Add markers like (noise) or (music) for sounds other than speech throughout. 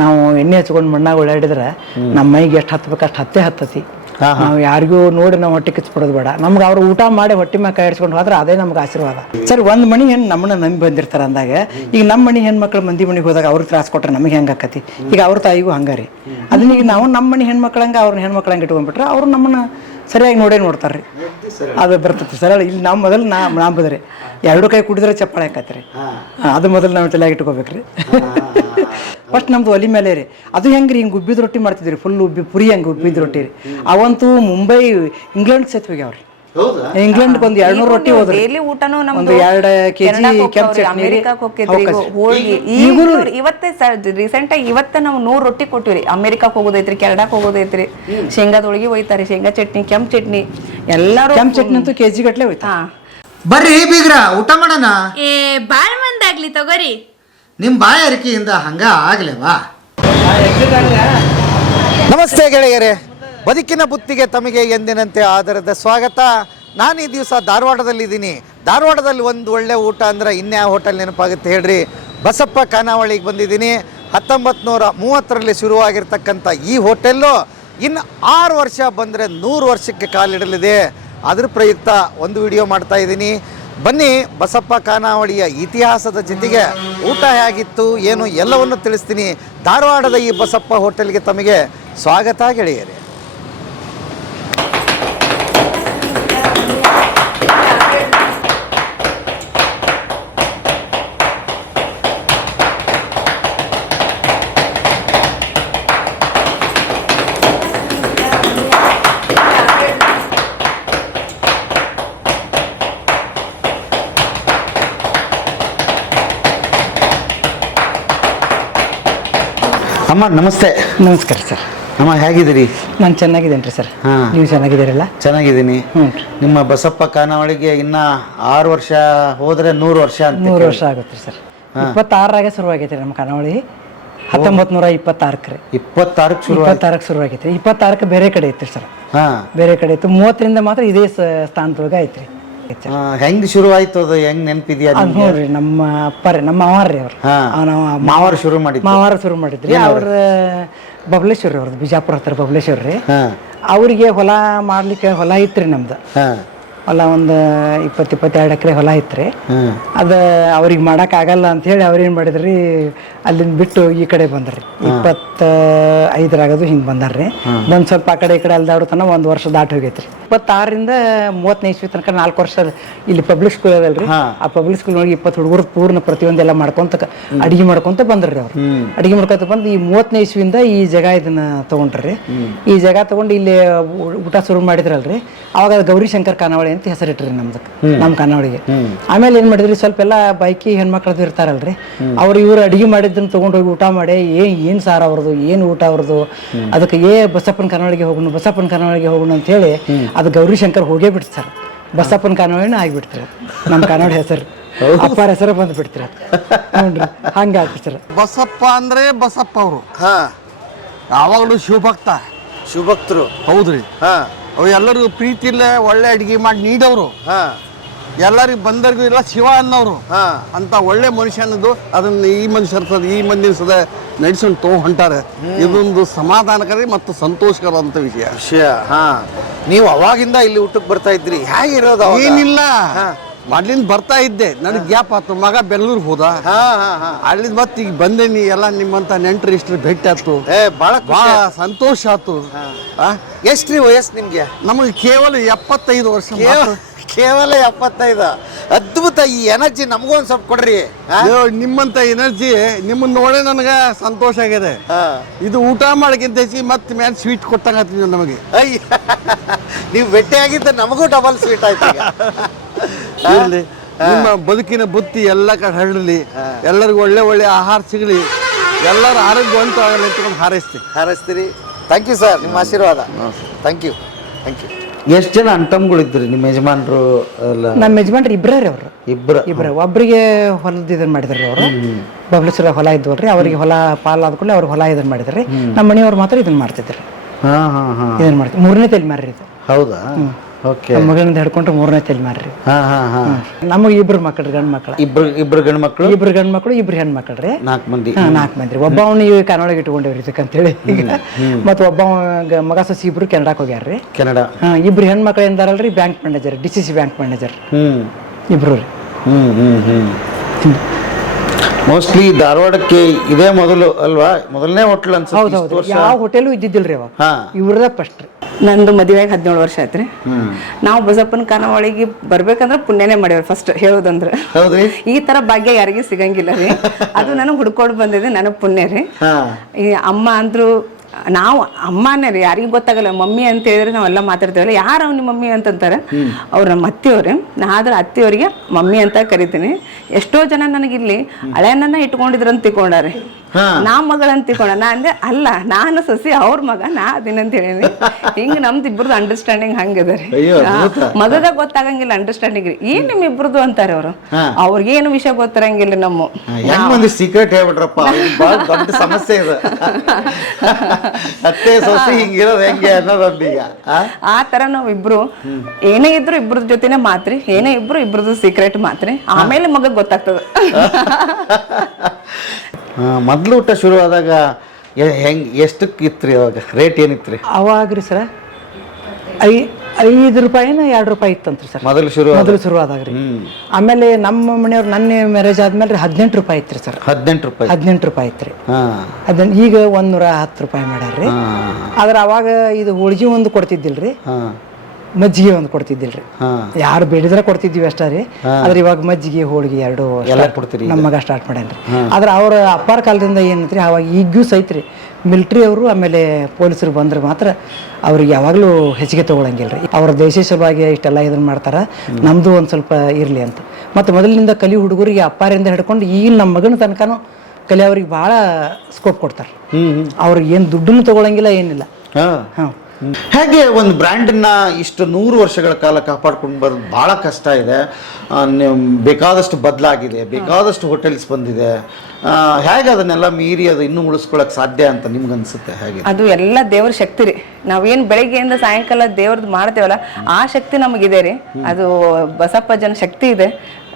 ನಾವು ಎಣ್ಣೆ ಹಚ್ಕೊಂಡು ಮಣ್ಣಾಗ ಓಡಾಡಿದ್ರೆ ನಮ್ಮ ಮೈಗೆ ಎಷ್ಟು ಹತ್ಬೇಕು ಅಷ್ಟು ಹತ್ತೇ ಹತ್ತತಿ. ನಾವು ಯಾರಿಗೂ ನೋಡಿ ನಾವು ಹೊಟ್ಟೆ ಕಿಚ್ಬಿಡೋದು ಬೇಡ. ನಮ್ಗೆ ಅವ್ರು ಊಟ ಮಾಡಿ ಹೊಟ್ಟೆ ಮ್ಯಾಕ ಕೈ ಇಡ್ಸ್ಕೊಂಡು ಹೋದ್ರೆ ಅದೇ ನಮ್ಗೆ ಆಶೀರ್ವಾದ. ಸರ್ ಒಂದು ಮಣಿ ಹೆಣ್ಣು ನಮ್ಮನ್ನ ನಂಬಿ ಬಂದಿರ್ತಾರೆ ಅಂದಾಗ ಈಗ ನಮ್ಮ ಮಣಿ ಹೆಣ್ಮಕ್ಳು ಮಂದಿ ಮನೆಗೆ ಹೋದಾಗ ಅವ್ರಿಗೆ ತ್ರಾಸ ಕೊಟ್ರೆ ನಮಗೆ ಹೆಂಗೆ ಆಕತಿ? ಈಗ ಅವ್ರ ತಾಯಿಗೂ ಹಂಗಾರಿ ಅದನ್ನ ಈಗ ನಾವು ನಮ್ಮ ಮನೆ ಹೆಣ್ಮಕ್ಳಂಗೆ ಅವ್ರನ್ನ ಹೆಣ್ಮಕ್ಳಂಗೆ ಇಟ್ಕೊಂಡ್ಬಿಟ್ರೆ ಅವ್ರು ನಮ್ಮನ್ನ ಸರಿಯಾಗಿ ನೋಡೇ ನೋಡ್ತಾರೆ ಅದು ಬರ್ತದೆ ಸರಳ ಇಲ್ಲಿ ನಾವು ಮೊದಲು ನಾ ನಂಬದ್ರಿ ಎರಡು ಕೈ ಕುಡಿದ್ರೆ ಚಪ್ಪಾಳೆ ಆಕತ್ರಿ. ಅದು ಮೊದಲು ನಾವು ತಲೆಯಾಗಿ ಇಟ್ಕೋಬೇಕ್ರಿ. ಫಸ್ಟ್ ನಮ್ದು ಒಲಿ ಮೇಲೆ ರೀ. ಅದು ಹೆಂಗ್ರಿ ಹಿಂಗೆ ಉಬ್ಬಿದ ರೊಟ್ಟಿ ಮಾಡ್ತಿದ್ರಿ ಫುಲ್ ಉಬ್ಬಿ ಪುರಿ ಹಂಗೆ ಉಬ್ಬಿದ ರೊಟ್ಟಿ ರೀ. ಅವಂತೂ ಮುಂಬೈ ಇಂಗ್ಲೆಂಡ್ ಸೆತ್ ಹೋಗ್ಯಾವ್ರಿ. ಹೌದಾ? ಇಂಗ್ಲೆಂಡ್ ಒಂದ್ ಎರಡು ರೊಟ್ಟಿ ಹೋದ್ರಿ. ಡೈಲಿ ಊಟನೂ ನಮ್ದು ಎರಡ್ ಕೆಜಿ ಕೆಂಪ್ ಕೆಂಪು ಚಟ್ನಿ ರೀ. ಈಗಲೂ ಇವತ್ತೇ ರೀಸೆಂಟ್ ಆಗಿ ಇವತ್ತ ನಾವು ನೂರ್ ರೊಟ್ಟಿ ಕೊಟ್ಟಿವ್ರಿ. ಅಮೆರಿಕಾಕ್ ಹೋಗೋದೈತ್ರಿ ಕೆನಡಾಕ್ ಹೋಗೋದೈತ್ರಿ. ಶೇಂಗಾದ ಹೋಳ್ಗಿ ಒಯ್ತಾರೆ ಶೇಂಗಾ ಚಟ್ನಿ ಕೆಂಪ್ ಚಟ್ನಿ ಎಲ್ಲಾರು ಕೆಂಪ್ ಚಟ್ನಿ ಅಂತೂ ಕೆ ಜಿ ಗಟ್ಲೆ ಹೋಯ್ತಾ ಹಾ. ಬರ್ರಿ ಬೀಗ್ರ ಊಟ ಮಾಡೋಣ? ಏ ಬಾಳ್ ಮಂದಾಗ್ಲಿ ತಗೋರಿ. ನಿಮ್ಮ ಬಾಯ ಅರಿಕೆಯಿಂದ ಹಂಗ ಆಗ್ಲೇವಾ? ನಮಸ್ತೆ ಗೆಳೆಯರೇ. ಬದುಕಿನ ಬುತ್ತಿಗೆ ತಮಗೆ ಎಂದಿನಂತೆ ಆಧಾರದ ಸ್ವಾಗತ. ನಾನು ಈ ದಿವಸ ಧಾರವಾಡದಲ್ಲಿದ್ದೀನಿ. ಧಾರವಾಡದಲ್ಲಿ ಒಂದು ಒಳ್ಳೆ ಊಟ ಅಂದ್ರೆ ಇನ್ಯಾ ಹೋಟೆಲ್ ನೆನಪಾಗುತ್ತೆ ಹೇಳ್ರಿ. ಬಸಪ್ಪ ಖಾನಾವಳಿಗೆ ಬಂದಿದ್ದೀನಿ. ಹತ್ತೊಂಬತ್ತು ನೂರ ಮೂವತ್ತರಲ್ಲಿ ಶುರುವಾಗಿರ್ತಕ್ಕಂಥ ಈ ಹೋಟೆಲ್ಲು ಇನ್ನು ಆರು ವರ್ಷ ಬಂದರೆ ನೂರು ವರ್ಷಕ್ಕೆ ಕಾಲಿಡಲಿದೆ. ಅದ್ರ ಪ್ರಯುಕ್ತ ಒಂದು ವಿಡಿಯೋ ಮಾಡ್ತಾ ಇದ್ದೀನಿ. ಬನ್ನಿ ಬಸಪ್ಪ ಖಾನಾವಳಿಯ ಇತಿಹಾಸದ ಜೊತೆಗೆ ಊಟ ಹೇಗಿತ್ತು, ಏನು ಎಲ್ಲವನ್ನು ತಿಳಿಸ್ತೀನಿ. ಧಾರವಾಡದ ಈ ಬಸಪ್ಪ ಹೋಟೆಲ್ಗೆ ತಮಗೆ ಸ್ವಾಗತ ಗೆಳೆಯರೇ. ಅಮ್ಮ ನಮಸ್ತೆ. ನಮಸ್ಕಾರ ಸರ್. ಅಮ್ಮ ಹೇಗಿದ್ದೀರಿ? ನಾನು ಚೆನ್ನಾಗಿದ್ದೇನೆ ರೀ ಸರ್. ಹಾ. ನೀವು ಚೆನ್ನಾಗಿದ್ದೀರಲ್ಲ? ಚೆನ್ನಾಗಿದ್ದೀನಿ. ಹ್ಞೂ ನಿಮ್ಮ ಬಸಪ್ಪ ಖಾನಾವಳಿಗೆ ಇನ್ನ ಆರು ವರ್ಷ ಹೋದ್ರೆ ನೂರು ವರ್ಷ ಅಂತ ನೂರು ವರ್ಷ ಆಗುತ್ತೆ ರೀ ಸರ್ ಇಪ್ಪತ್ತಾರರಾಗೆ ಶುರುವಾಗೈತೆ ರೀ ನಮ್ಮ ಕರಾವಳಿ ಹತ್ತೊಂಬತ್ತು ನೂರ ಇಪ್ಪತ್ತಾರಕ್ಕೆ ರೀ. ಇಪ್ಪತ್ತಾರಕ್ಕೆ ಶುರು ಇಪ್ಪತ್ತಾರಕ್ಕೆ ಶುರುವಾಗೈತೆ ರೀ. ಇಪ್ಪತ್ತಾರಕ್ಕೆ ಬೇರೆ ಕಡೆ ಐತ್ರಿ ಸರ್. ಹಾ. ಬೇರೆ ಕಡೆ ಇತ್ತು. ಮೂವತ್ತರಿಂದ ಮಾತ್ರ ಇದೇ ಸ- ಸ್ಥಾನದೊಳಗೆ ಐತ್ರಿ ಹೆಂಗ್ ಶುರು ಆಯ್ತು ಅದು? ಹೆಂಗ್ ನೆನಪಿದ್ಯಾ ಅದು ನೋಡ್ರಿ ನಮ್ಮ ಅಪ್ಪರೇ ನಮ್ಮ ಮಾವಾರ್ರಿ ಅವ್ರು. ಹಾ. ಮಾವರು ಶುರು ಮಾಡಿದ್ದು? ಮಾವಾರ ಶುರು ಮಾಡಿದ್ರಿ. ಅವ್ರ ಬಬಲೇಶ್ವರಿ ಅವ್ರದ್ದು ಬಿಜಾಪುರ ಹತ್ರ ಬಬಲೇಶ್ವರಿ. ರೀ ಹಾ. ಅವರಿಗೆ ಹೊಲ ಮಾಡ್ಲಿಕ್ಕೆ ಹೊಲ ಇತ್ರಿ ನಮ್ದು. ಹಾ. ಹೊಲ ಒಂದು ಇಪ್ಪತ್ತು ಇಪ್ಪತ್ತೆರಡು ಎಕರೆ ಹೊಲ ಇತ್ರಿ. ಹಾ. ಅದು ಅವ್ರಿಗೆ ಮಾಡಕ್ ಆಗಲ್ಲ ಅಂತ ಹೇಳಿ ಅವ್ರೇನ್ ಮಾಡಿದ್ರಿ? ಅಲ್ಲಿಂದ ಬಿಟ್ಟು ಈ ಕಡೆ ಬಂದ್ರಿ. ಇಪ್ಪತ್ತ ಐದರಾಗದು ಹಿಂಗ್ ಬಂದಾರ್ರಿ. ಬಂದ್ ಸ್ವಲ್ಪ ಆ ಕಡೆ ಈ ಕಡೆ ಅಲ್ದಾಡೋ ತನ ಒಂದ್ ವರ್ಷ ದಾಟಿ ಹೋಗೈತ್ರಿ. ಇಪ್ಪತ್ತಾರರಿಂದ ಮೂವತ್ತನೇ ಇಸ್ವಿ ತನಕ ನಾಲ್ಕು ವರ್ಷ ಇಲ್ಲಿ ಪಬ್ಲಿಕ್ ಸ್ಕೂಲ್ ಅದಲ್ರಿ. ಆ ಪಬ್ಲಿಕ್ ಸ್ಕೂಲ್ ನೋಡಿ ಇಪ್ಪತ್ತು ಹುಡುಗರು ಪೂರ್ಣ ಪ್ರತಿಯೊಂದೆಲ್ಲ ಮಾಡ್ಕೊಂತ ಅಡಿಗೆ ಮಾಡ್ಕೊಂತ ಬಂದ್ರಿ ಅವ್ರು. ಅಡಿಗೆ ಮಾಡ್ಕೊಂತ ಬಂದು ಈ ಮೂವತ್ತನೇ ಇಸ್ವಿಯಿಂದ ಈ ಜಾಗ ಇದನ್ನ ತಗೊಂಡ್ರಿ. ಈ ಜಾಗ ತಗೊಂಡು ಇಲ್ಲಿ ಊಟ ಶುರು ಮಾಡಿದ್ರಲ್ರಿ. ಅವಾಗ ಗೌರಿ ಖಾನಾವಳಿ ಅಂತ ಹೆಸರಿಟ್ರಿ ನಮ್ದು ನಮ್ಮ ಕನ್ನಡಿಗೆ ಆಮೇಲೆ ಏನ್ ಮಾಡಿದ್ರಿ ಸ್ವಲ್ಪ ಎಲ್ಲ ಬೈಕಿ ಹೆಣ್ಮಕ್ಳದ್ದು ಇರ್ತಾರಲ್ರಿ. ಅವ್ರು ಇವ್ರು ಅಡಿಗೆ ಮಾಡಿದ್ದನ್ನ ತಗೊಂಡ್ ಹೋಗಿ ಊಟ ಮಾಡಿ ಏನ್ ಏನ್ ಸಾರ ಅವ್ರದ್ದು ಏನ್ ಊಟ ಅವ್ರದ್ದು ಅದಕ್ಕೆ ಏ ಬಸಪ್ಪನ ಕನ್ನಡಿಗೆ ಹೋಗೋಣ ಬಸಪ್ಪನ ಕನ್ನಡಿಗೆ ಹೋಗೋಣ ಅಂತ ಹೇಳಿ ಅದು ಗೌರಿಶಂಕರ್ ಹೋಗೇ ಬಿಡ್ತು ಸರ್ ಬಸಪ್ಪನ ಖಾನಾವಳಿನ ಆಗಿಬಿಡ್ತಾರೆ ನಮ್ಮ ಕನ್ನಡ ಹೆಸರು. ಅಪ್ಪಾರ ಹೆಸರು ಬಂದು ಬಿಡ್ತೀರ ಹಂಗ ಆಗ್ತದೆ ಬಸಪ್ಪ ಅಂದ್ರೆ ಬಸಪ್ಪ ಅವರು ಹಾ. ಯಾವಾಗಲೂ ಶಿವಭಕ್ತ. ಶಿವಭಕ್ತರು. ಹೌದ್ರಿ. ಹಾ. ಅವು ಎಲ್ಲರಿಗೂ ಪ್ರೀತಿಲ್ಲ ಒಳ್ಳೆ ಅಡಿಗೆ ಮಾಡಿ ನೀಡೋರು ಹಾ. ಎಲ್ಲರಿಗೂ ಬಂದರಿಗೂ ಇಲ್ಲ ಶಿವ ಅನ್ನೋರು ಹಾ. ಅಂತ ಒಳ್ಳೆ ಮನುಷ್ಯ ಅನ್ನೋದು ಅದನ್ನ ಈ ಮನುಷ್ಯ ಈ ಮಂದಿ ಸದ ನಡೆಸ್ಕೊಂಡು ತೋ ಹೊಂಟಾರೆ. ಇದೊಂದು ಸಮಾಧಾನಕಾರಿ ಮತ್ತು ಸಂತೋಷಕರವಂತ ವಿಷಯ. ವಿಷಯ ಹಾ. ನೀವು ಅವಾಗಿಂದ ಇಲ್ಲಿ ಊಟಕ್ಕೆ ಬರ್ತಾ ಇದ್ರಿ ಹೇಗಿರೋದು? ಏನಿಲ್ಲ. ಹಾ. ಮೊದ್ಲಿಂದ ಬರ್ತಾ ಇದ್ದೆ. ನನಗೆ ಗ್ಯಾಪ್ ಆತು. ಮಗ ಬೆಂಗಳೂರಿಗೆ ಹೋದ. ಹಾ ಹಾ ಹಾ. ಅಲ್ಲಿಂದ ಮತ್ತೆ ಈಗ ಬಂದೇನಿ. ಎಲ್ಲ ನಿಮ್ಮಂತ ನೆಂಟರು ಇಷ್ಟು ಭೇಟಿ ಆಯ್ತು ಏ ಬಹಳ ಭಾಳ ಸಂತೋಷ ಆಯ್ತು ಆ? ಎಷ್ಟ್ರಿ ವಯಸ್ಸು ನಿಮ್ಗೆ? ನಮಗೆ ಕೇವಲ ಎಪ್ಪತ್ತೈದು ವರ್ಷ ಮಾತ್ರ. ಕೇವಲ ಎಪ್ಪತ್ತೈದು. ಅದ್ಭುತ ಈ ಎನರ್ಜಿ ನಮಗೂ ಒಂದ್ ಸ್ವಲ್ಪ ಕೊಡ್ರಿ ನಿಮ್ಮಂತ ಎನರ್ಜಿ ನಿಮ್ಮನ್ನ ನೋಡೇ ನನಗೆ ಸಂತೋಷ ಆಗಿದೆ. ಇದು ಊಟ ಮಾಡಕ್ಕಿಂತ ಹೆಚ್ಚಿಗೆ ಮತ್ತೆ ಮ್ಯಾನ್ ಸ್ವೀಟ್ ಕೊಟ್ಟಂಗ ನಮಗೆ. ಅಯ್ಯ ನೀವು ಭೇಟಿ ಆಗಿದ್ದ ನಮಗೂ ಡಬಲ್ ಸ್ವೀಟ್ ಆಯ್ತು ನಿಮ್ಮ ಬದುಕಿನ ಬುತ್ತಿ ಎಲ್ಲ ಕಡೆ ಹರಡಲಿ. ಎಲ್ಲರಿಗೂ ಒಳ್ಳೆ ಒಳ್ಳೆ ಆಹಾರ ಸಿಗಲಿ. ಎಲ್ಲರ ಆರೋಗ್ಯವಂತ ಆಗಲಿ ಅಂತ ಹಾರೈಸ್ತೀನಿ. ಹಾರೈಸ್ತೀರಿ. ಥ್ಯಾಂಕ್ ಯು ಸರ್ ನಿಮ್ಮ ಆಶೀರ್ವಾದ. ಥ್ಯಾಂಕ್ ಯು ಥ್ಯಾಂಕ್ ಯು ಎಷ್ಟು ಜನ ಅಣ್ತಮ್ಗಳಿದ್ರಿ ನಿಮ್ಮ ಯಜಮಾನ್ರು ಎಲ್ಲ? ನಮ್ಮ ಯಜಮಾನ್ರು ಇಬ್ಬರೇ ರೀ ಇಬ್ಬರು ಇಬ್ಬರು ಇಬ್ರ. ಒಬ್ರಿಗೆ ಹೊಲದ ಇದನ್ನ ಮಾಡಿದ್ರಿ ಅವರು. ಬಬ್ಲೇಶ್ವರ ಹೊಲ ಇದ್ವಲ್ರಿ ಅವ್ರಿಗೆ ಹೊಲ ಪಾಲ್ ಆದ್ಕೊಳ್ಳಿ ಅವ್ರಿಗೆ ಹೊಲ ಇದನ್ನ ಮಾಡಿದ್ರಿ. ನಮ್ಮ ಮನೆಯವ್ರು ಮಾತ್ರ ಇದನ್ನ ಮಾಡ್ತಿದ್ರಿ. ಹಾ ಹಾ ಹಾ. ಇದನ್ನ ಮಾಡ್ತಿದ್ರು ಮೂರನೇ ತಲೆ ಮಾರ್ರಿ ಇದು. ಹೌದಾ? ನಮ್ಮ ಮಗಳಿಂದ ಹಿಡ್ಕೊಂಡ್ರೆ ಮೂರನೇ ತಲೆ ಮಾಡ್ರಿ ಹಾ ಹಾ ಹಾ. ನಮಗೆ ಇಬ್ರು ಮಕ್ಕಳು ಗಂಡ್ ಮಕ್ಕಳ ಇಬ್ರು ಇಬ್ರು ಗಂಡ್ ಮಕ್ಕಳು ಇಬ್ರು ಗಂಡ್ ಮಕ್ಕಳು ಇಬ್ರು ಹೆಣ್ ಮಕ್ಕಳು ರೀ ನಾಲ್ಕು ಮಂದಿ. ನಾಲ್ಕು ಮಂದಿ. ಒಬ್ಬ ಅವ್ನಿಗೆ ಕನ್ನಡಗೆ ಇಟ್ಕೊಂಡೇವ್ರಿ ಇದಕ್ಕಂತೇಳಿ. ಈಗ ಮತ್ತೆ ಒಬ್ಬ ಮಗ ಸಸಿ ಇಬ್ರು ಕೆನಡಾಕ್ ಹೋಗ್ಯಾರ್ರಿ. ಕೆನಡಾ. ಹಾ ಇಬ್ರು ಹೆಣ್ ಮಕ್ಳು ಎಂದಾರಲ್ರಿ bank manager D C C bank manager. ಹ್ಮ್. ಇಬ್ರು ರೀ. ಹ್ಮ್ ಹ್ಮ್ ಹ್ಮ್. ಮೋಸ್ಟ್ಲಿ ಧಾರವಾಡಕ್ಕೆ ಇದೇ ಮೊದಲು ಅಲ್ವಾ? ಮೊದಲನೇ ಹೋಟೆಲ್ ಅನ್ಸುತ್ತೆ ಯಾವ ಹೋಟೆಲು ಇದ್ದಿದ್ದಿಲ್ರಿ ಅವ. ಹಾ. ಇವ್ರದ ಫಸ್ಟ್ ರೀ ನಂದು ಮದುವೆಗೆ ಹದಿನೇಳು ವರ್ಷ ಆಯ್ತ್ರಿ. ನಾವು ಬಸಪ್ಪನ ಖಾನಾವಳಿಗೆ ಬರ್ಬೇಕಂದ್ರೆ ಪುಣ್ಯನೇ ಮಾಡ್ಯಾರ ಫಸ್ಟ್ ಹೇಳೋದಂದ್ರೆ. ಈ ತರ ಭಾಗ್ಯ ಯಾರಿಗೂ ಸಿಗಂಗಿಲ್ಲ ರೀ. ಅದು ನನಗೆ ಹುಡ್ಕೊಂಡು ಬಂದಿದೆ ನನಗೆ ಪುಣ್ಯ ರೀ. ಈ ಅಮ್ಮ ಅಂದ್ರು ನಾವು ಅಮ್ಮನೇ ರೀ ಯಾರಿಗೂ ಗೊತ್ತಾಗಲ್ಲ. ಮಮ್ಮಿ ಅಂತ ಹೇಳಿದ್ರೆ ನಾವೆಲ್ಲ ಮಾತಾಡ್ತೇವಲ್ಲ ಯಾರು ಅವ್ನ ಮಮ್ಮಿ ಅಂತಂತಾರೆ? ಅವ್ರ ನಮ್ಮ ಅತ್ತೆಯವ್ರೆ. ನಾ ಆದ್ರೆ ಅತ್ತೆಯವರಿಗೆ ಮಮ್ಮಿ ಅಂತ ಕರಿತೀನಿ. ಎಷ್ಟೋ ಜನ ನನಗಿಲ್ಲಿ ಹಳೆಯನ್ನ ಇಟ್ಕೊಂಡಿದ್ರಂತ ತಿಳ್ಕೊಂಡಾರೆ. ನಾ ಮಗಳಂತ ತಿಳ್ಕೊಂಡ. ನಾ ಅಂದೆ ಅಲ್ಲ ನಾನು ಸಸಿ ಅವ್ರ ಮಗ ನಾ ಅದಿನಂತ ಹೇಳಿನಿ. ಹಿಂಗ ನಮ್ದು ಇಬ್ರದ್ದು ಅಂಡರ್ಸ್ಟ್ಯಾಂಡಿಂಗ್ ಹಂಗದ ರೀ ಅದ್ಭುತ. ಗೊತ್ತಾಗಂಗಿಲ್ಲ ಅಂಡರ್ಸ್ಟ್ಯಾಂಡಿಂಗ್ ರೀ ಏನ್ ನಿಮ್ ಇಬ್ರದ್ದು ಅಂತಾರೆ ಅವರು. ಅವ್ರಿಗೇನು ವಿಷಯ ಗೊತ್ತಿರಂಗಿಲ್ಲ ನಮ್ಮ. ಒಂದು ಸೀಕ್ರೆಟ್ ಹೇಳ್ಬಿಟ್ರಪ್ಪ ದೊಡ್ಡ ಸಮಸ್ಯೆ ಇದೆ. ಅತ್ತೆ ಸೊಸಿ ಹಿಂಗಿರೋದು ಹೆಂಗೆ ಅನ್ನೋದೊಂದು ಈಗ ಆ? ತರ ನಾವಿಬ್ರು ಏನೇ ಇದ್ರು ಇಬ್ರದ ಜೊತೆನೆ ಮಾತ್ರಿ ಏನೇ ಇಬ್ರು ಇಬ್ರದ್ದು ಸೀಕ್ರೆಟ್ ಮಾತ್ರಿ. ಆಮೇಲೆ ಮಗ ಗೊತ್ತಾಗ್ತದ. (laughs) ಮೊದ್ಲು ಊಟ ಶುರು ಆದಾಗ ಹೆಂಗ್ ಎಷ್ಟಕ್ಕೆ ರೀ ಅವಾಗ? ರೇಟ್ ಏನಿತ್ತು ರೀ ಅವಾಗ ರೀ ಸರ ಐ ಐದು ರೂಪಾಯಿನ ಎರಡು ರೂಪಾಯಿ ಇತ್ತಂತ್ರಿ ಸರ್. ಮೊದಲು ಶುರು ಮೊದಲು ಶುರು ಆದಾಗ ರೀ ಆಮೇಲೆ ನಮ್ಮ ಮನೆಯವ್ರು ನನ್ನ ಮ್ಯಾರೇಜ್ ಆದ್ಮೇಲೆ ರೀ ಹದಿನೆಂಟು ರೂಪಾಯಿ ಇತ್ರಿ ಸರ್. ಹದಿನೆಂಟು ರೂಪಾಯಿ. ಹದಿನೆಂಟು ರೂಪಾಯಿ ಇತ್ತು ರೀ ಅದನ್ನ ಈಗ ಒಂದೂರ ಹತ್ತು ರೂಪಾಯಿ ಮಾಡ್ಯಾರ ರೀ ಆದ್ರೆ ಅವಾಗ ಇದು ಹೋಳ್ಗಿ ಒಂದು ಕೊಡ್ತಿದ್ದಿಲ್ರಿ. ಮಜ್ಜಿಗೆ ಒಂದು ಕೊಡ್ತಿದ್ದಿಲ್ಲ ರೀ ಯಾರು ಬೇಡಿದ್ರೆ ಕೊಡ್ತಿದ್ವಿ ಅಷ್ಟೇ ರೀ. ಆದ್ರೆ ಇವಾಗ ಮಜ್ಜಿಗೆ ಹೋಳಿಗೆ ಎರಡು ನಮ್ಮ ಮಗ ಸ್ಟಾರ್ಟ್ ಮಾಡ್ಯಾನ್ರಿ ಆದ್ರೆ ಅವ್ರ ಅಪ್ಪಾರ ಕಾಲದಿಂದ ಏನೈತ್ರಿ ಅವಾಗ ಈಗೂ ಸೈತ್ರಿ ಮಿಲಿಟ್ರಿ ಅವರು ಆಮೇಲೆ ಪೊಲೀಸರು ಬಂದ್ರೆ ಮಾತ್ರ ಅವ್ರಿಗೆ ಯಾವಾಗಲೂ ಹೆಚ್ಚಿಗೆ ತಗೊಳಂಗಿಲ್ಲ ರೀ ಅವ್ರ ದೇಶ ಸಲುವಾಗಿ ಇಷ್ಟೆಲ್ಲ ಇದನ್ನ ಮಾಡ್ತಾರ. ನಮ್ದು ಒಂದು ಸ್ವಲ್ಪ ಇರಲಿ ಅಂತ. ಮತ್ತು ಮೊದಲಿನಿಂದ ಕಲಿ ಹುಡುಗರಿಗೆ ಅಪ್ಪಾರಿಂದ ಹಿಡ್ಕೊಂಡು ಈಗ ನಮ್ಮ ಮಗನ ತನಕನೂ ಕಲಿಯವ್ರಿಗೆ ಭಾಳ ಸ್ಕೋಪ್ ಕೊಡ್ತಾರೆ. ಅವ್ರಿಗೆ ಏನು ದುಡ್ಡನ್ನು ತಗೊಳಂಗಿಲ್ಲ ಏನಿಲ್ಲ. ಹಾಂ. ಹೇಗೆ ಒಂದು ಬ್ರ್ಯಾಂಡನ್ನ ಇಷ್ಟು ನೂರು ವರ್ಷಗಳ ಕಾಲ ಕಾಪಾಡ್ಕೊಂಡು ಬರೋದು ಭಾಳ ಕಷ್ಟ ಇದೆ. ಬೇಕಾದಷ್ಟು ಬದಲಾಗಿದೆ ಬೇಕಾದಷ್ಟು ಹೋಟೆಲ್ಸ್ ಬಂದಿದೆ. ಹೇಗೆ ಅದನ್ನೆಲ್ಲ ಮೀರಿ ಅದು ಇನ್ನೂ ಉಳಿಸ್ಕೊಳಕ್ ಸಾಧ್ಯ ಅಂತ ನಿಮ್ಗೆ ಅನ್ಸುತ್ತೆ ಹೇಗೆ? ಅದು ಎಲ್ಲ ದೇವ್ರ ಶಕ್ತಿ ರೀ. ನಾವೇನು ಬೆಳಿಗ್ಗೆಯಿಂದ ಸಾಯಂಕಾಲ ದೇವ್ರದ್ದು ಮಾಡ್ತೇವಲ್ಲ ಆ ಶಕ್ತಿ ನಮಗಿದೆ ರೀ. ಅದು ಬಸಪ್ಪ ಜನ ಶಕ್ತಿ ಇದೆ.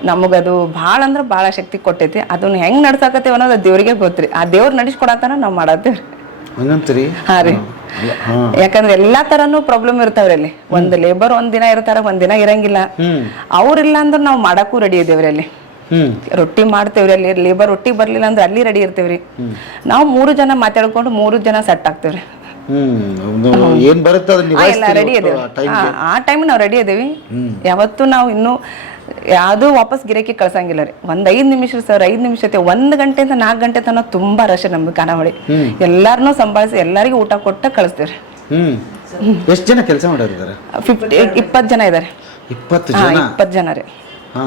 ನಮಗದು ಭಾಳ ಅಂದ್ರೆ ಭಾಳ ಶಕ್ತಿ ಕೊಟ್ಟೈತಿ. ಅದನ್ನ ಹೆಂಗೆ ನಡ್ಸಾಕತ್ತೇವ ಅನ್ನೋದು ದೇವ್ರಿಗೆ ಗೊತ್ತ್ರಿ. ಆ ದೇವ್ರ ನಡೆಸ್ಕೊಡತನ ನಾವ್ ಮಾಡತ್ತೇವ್ರಿ. ಹಂಗಂತೀರಿ? ಹಾಂ ರೀ. ಯಾಕಂದ್ರೆ ಎಲ್ಲಾ ತರನು ಪ್ರಾಬ್ಲಮ್ ಇರ್ತಾವ್ರಿ ಅಲ್ಲಿ. ಒಂದ್ ಲೇಬರ್ ಒಂದ್ ದಿನ ಇರ್ತಾರ ಒಂದ್ ದಿನ ಇರಂಗಿಲ್ಲ. ಅವ್ರಿಲ್ಲ ಅಂದ್ರೆ ನಾವ್ ಮಾಡಕ್ಕೂ ರೆಡಿ ಇದೇವ್ರಿ ಅಲ್ಲಿ. ರೊಟ್ಟಿ ಮಾಡ್ತೇವ್ರಿ ಅಲ್ಲಿ ಲೇಬರ್ ರೊಟ್ಟಿ ಬರ್ಲಿಲ್ಲ ಅಂದ್ರೆ ಅಲ್ಲಿ ರೆಡಿ ಇರ್ತೇವ್ರಿ. ನಾವು ಮೂರು ಜನ ಮಾತಾಡ್ಕೊಂಡು ಮೂರು ಜನ ಸೆಟ್ ಆಗ್ತೇವ್ರಿ. ಆ ಟೈಮ್ ನಾವು ರೆಡಿ ಇದೇವಿ ಯಾವತ್ತು ನಾವು ಇನ್ನು ಯಾವ್ದು ವಾಪಸ್ ಗಿರಕಿ ಕಳ್ಸಂಗಿಲ್ಲ ರೀ. ಒಂದ್ ಐದ್ ನಿಮಿಷ ಸರ್ ಐದ್ ನಿಮಿಷ ಐತೆ. ಒಂದ್ ಗಂಟೆಯಿಂದ ನಾಲ್ಕು ಗಂಟೆ ತನಕ ತುಂಬಾ ರಶ್ ನಮ್ಗೆ ಖಾನಾವಳಿ ಎಲ್ಲಾರನ್ನೂ ಸಂಭಾಳಿಸಿ ಎಲ್ಲರಿಗೂ ಊಟ ಕೊಟ್ಟ ಕಳಿಸ್ತೀವಿ ಹ್ಮ್. ಎಷ್ಟು ಜನ ಕೆಲಸ ಮಾಡೋರಿದ್ದಾರೆ ಫಿಫ್ಟಿ ಇಪ್ಪತ್ತು ಜನ ಇದಾರೆ. ಇಪ್ಪತ್ತು ಜನ? ಇಪ್ಪತ್ತು ಜನ ರೀ.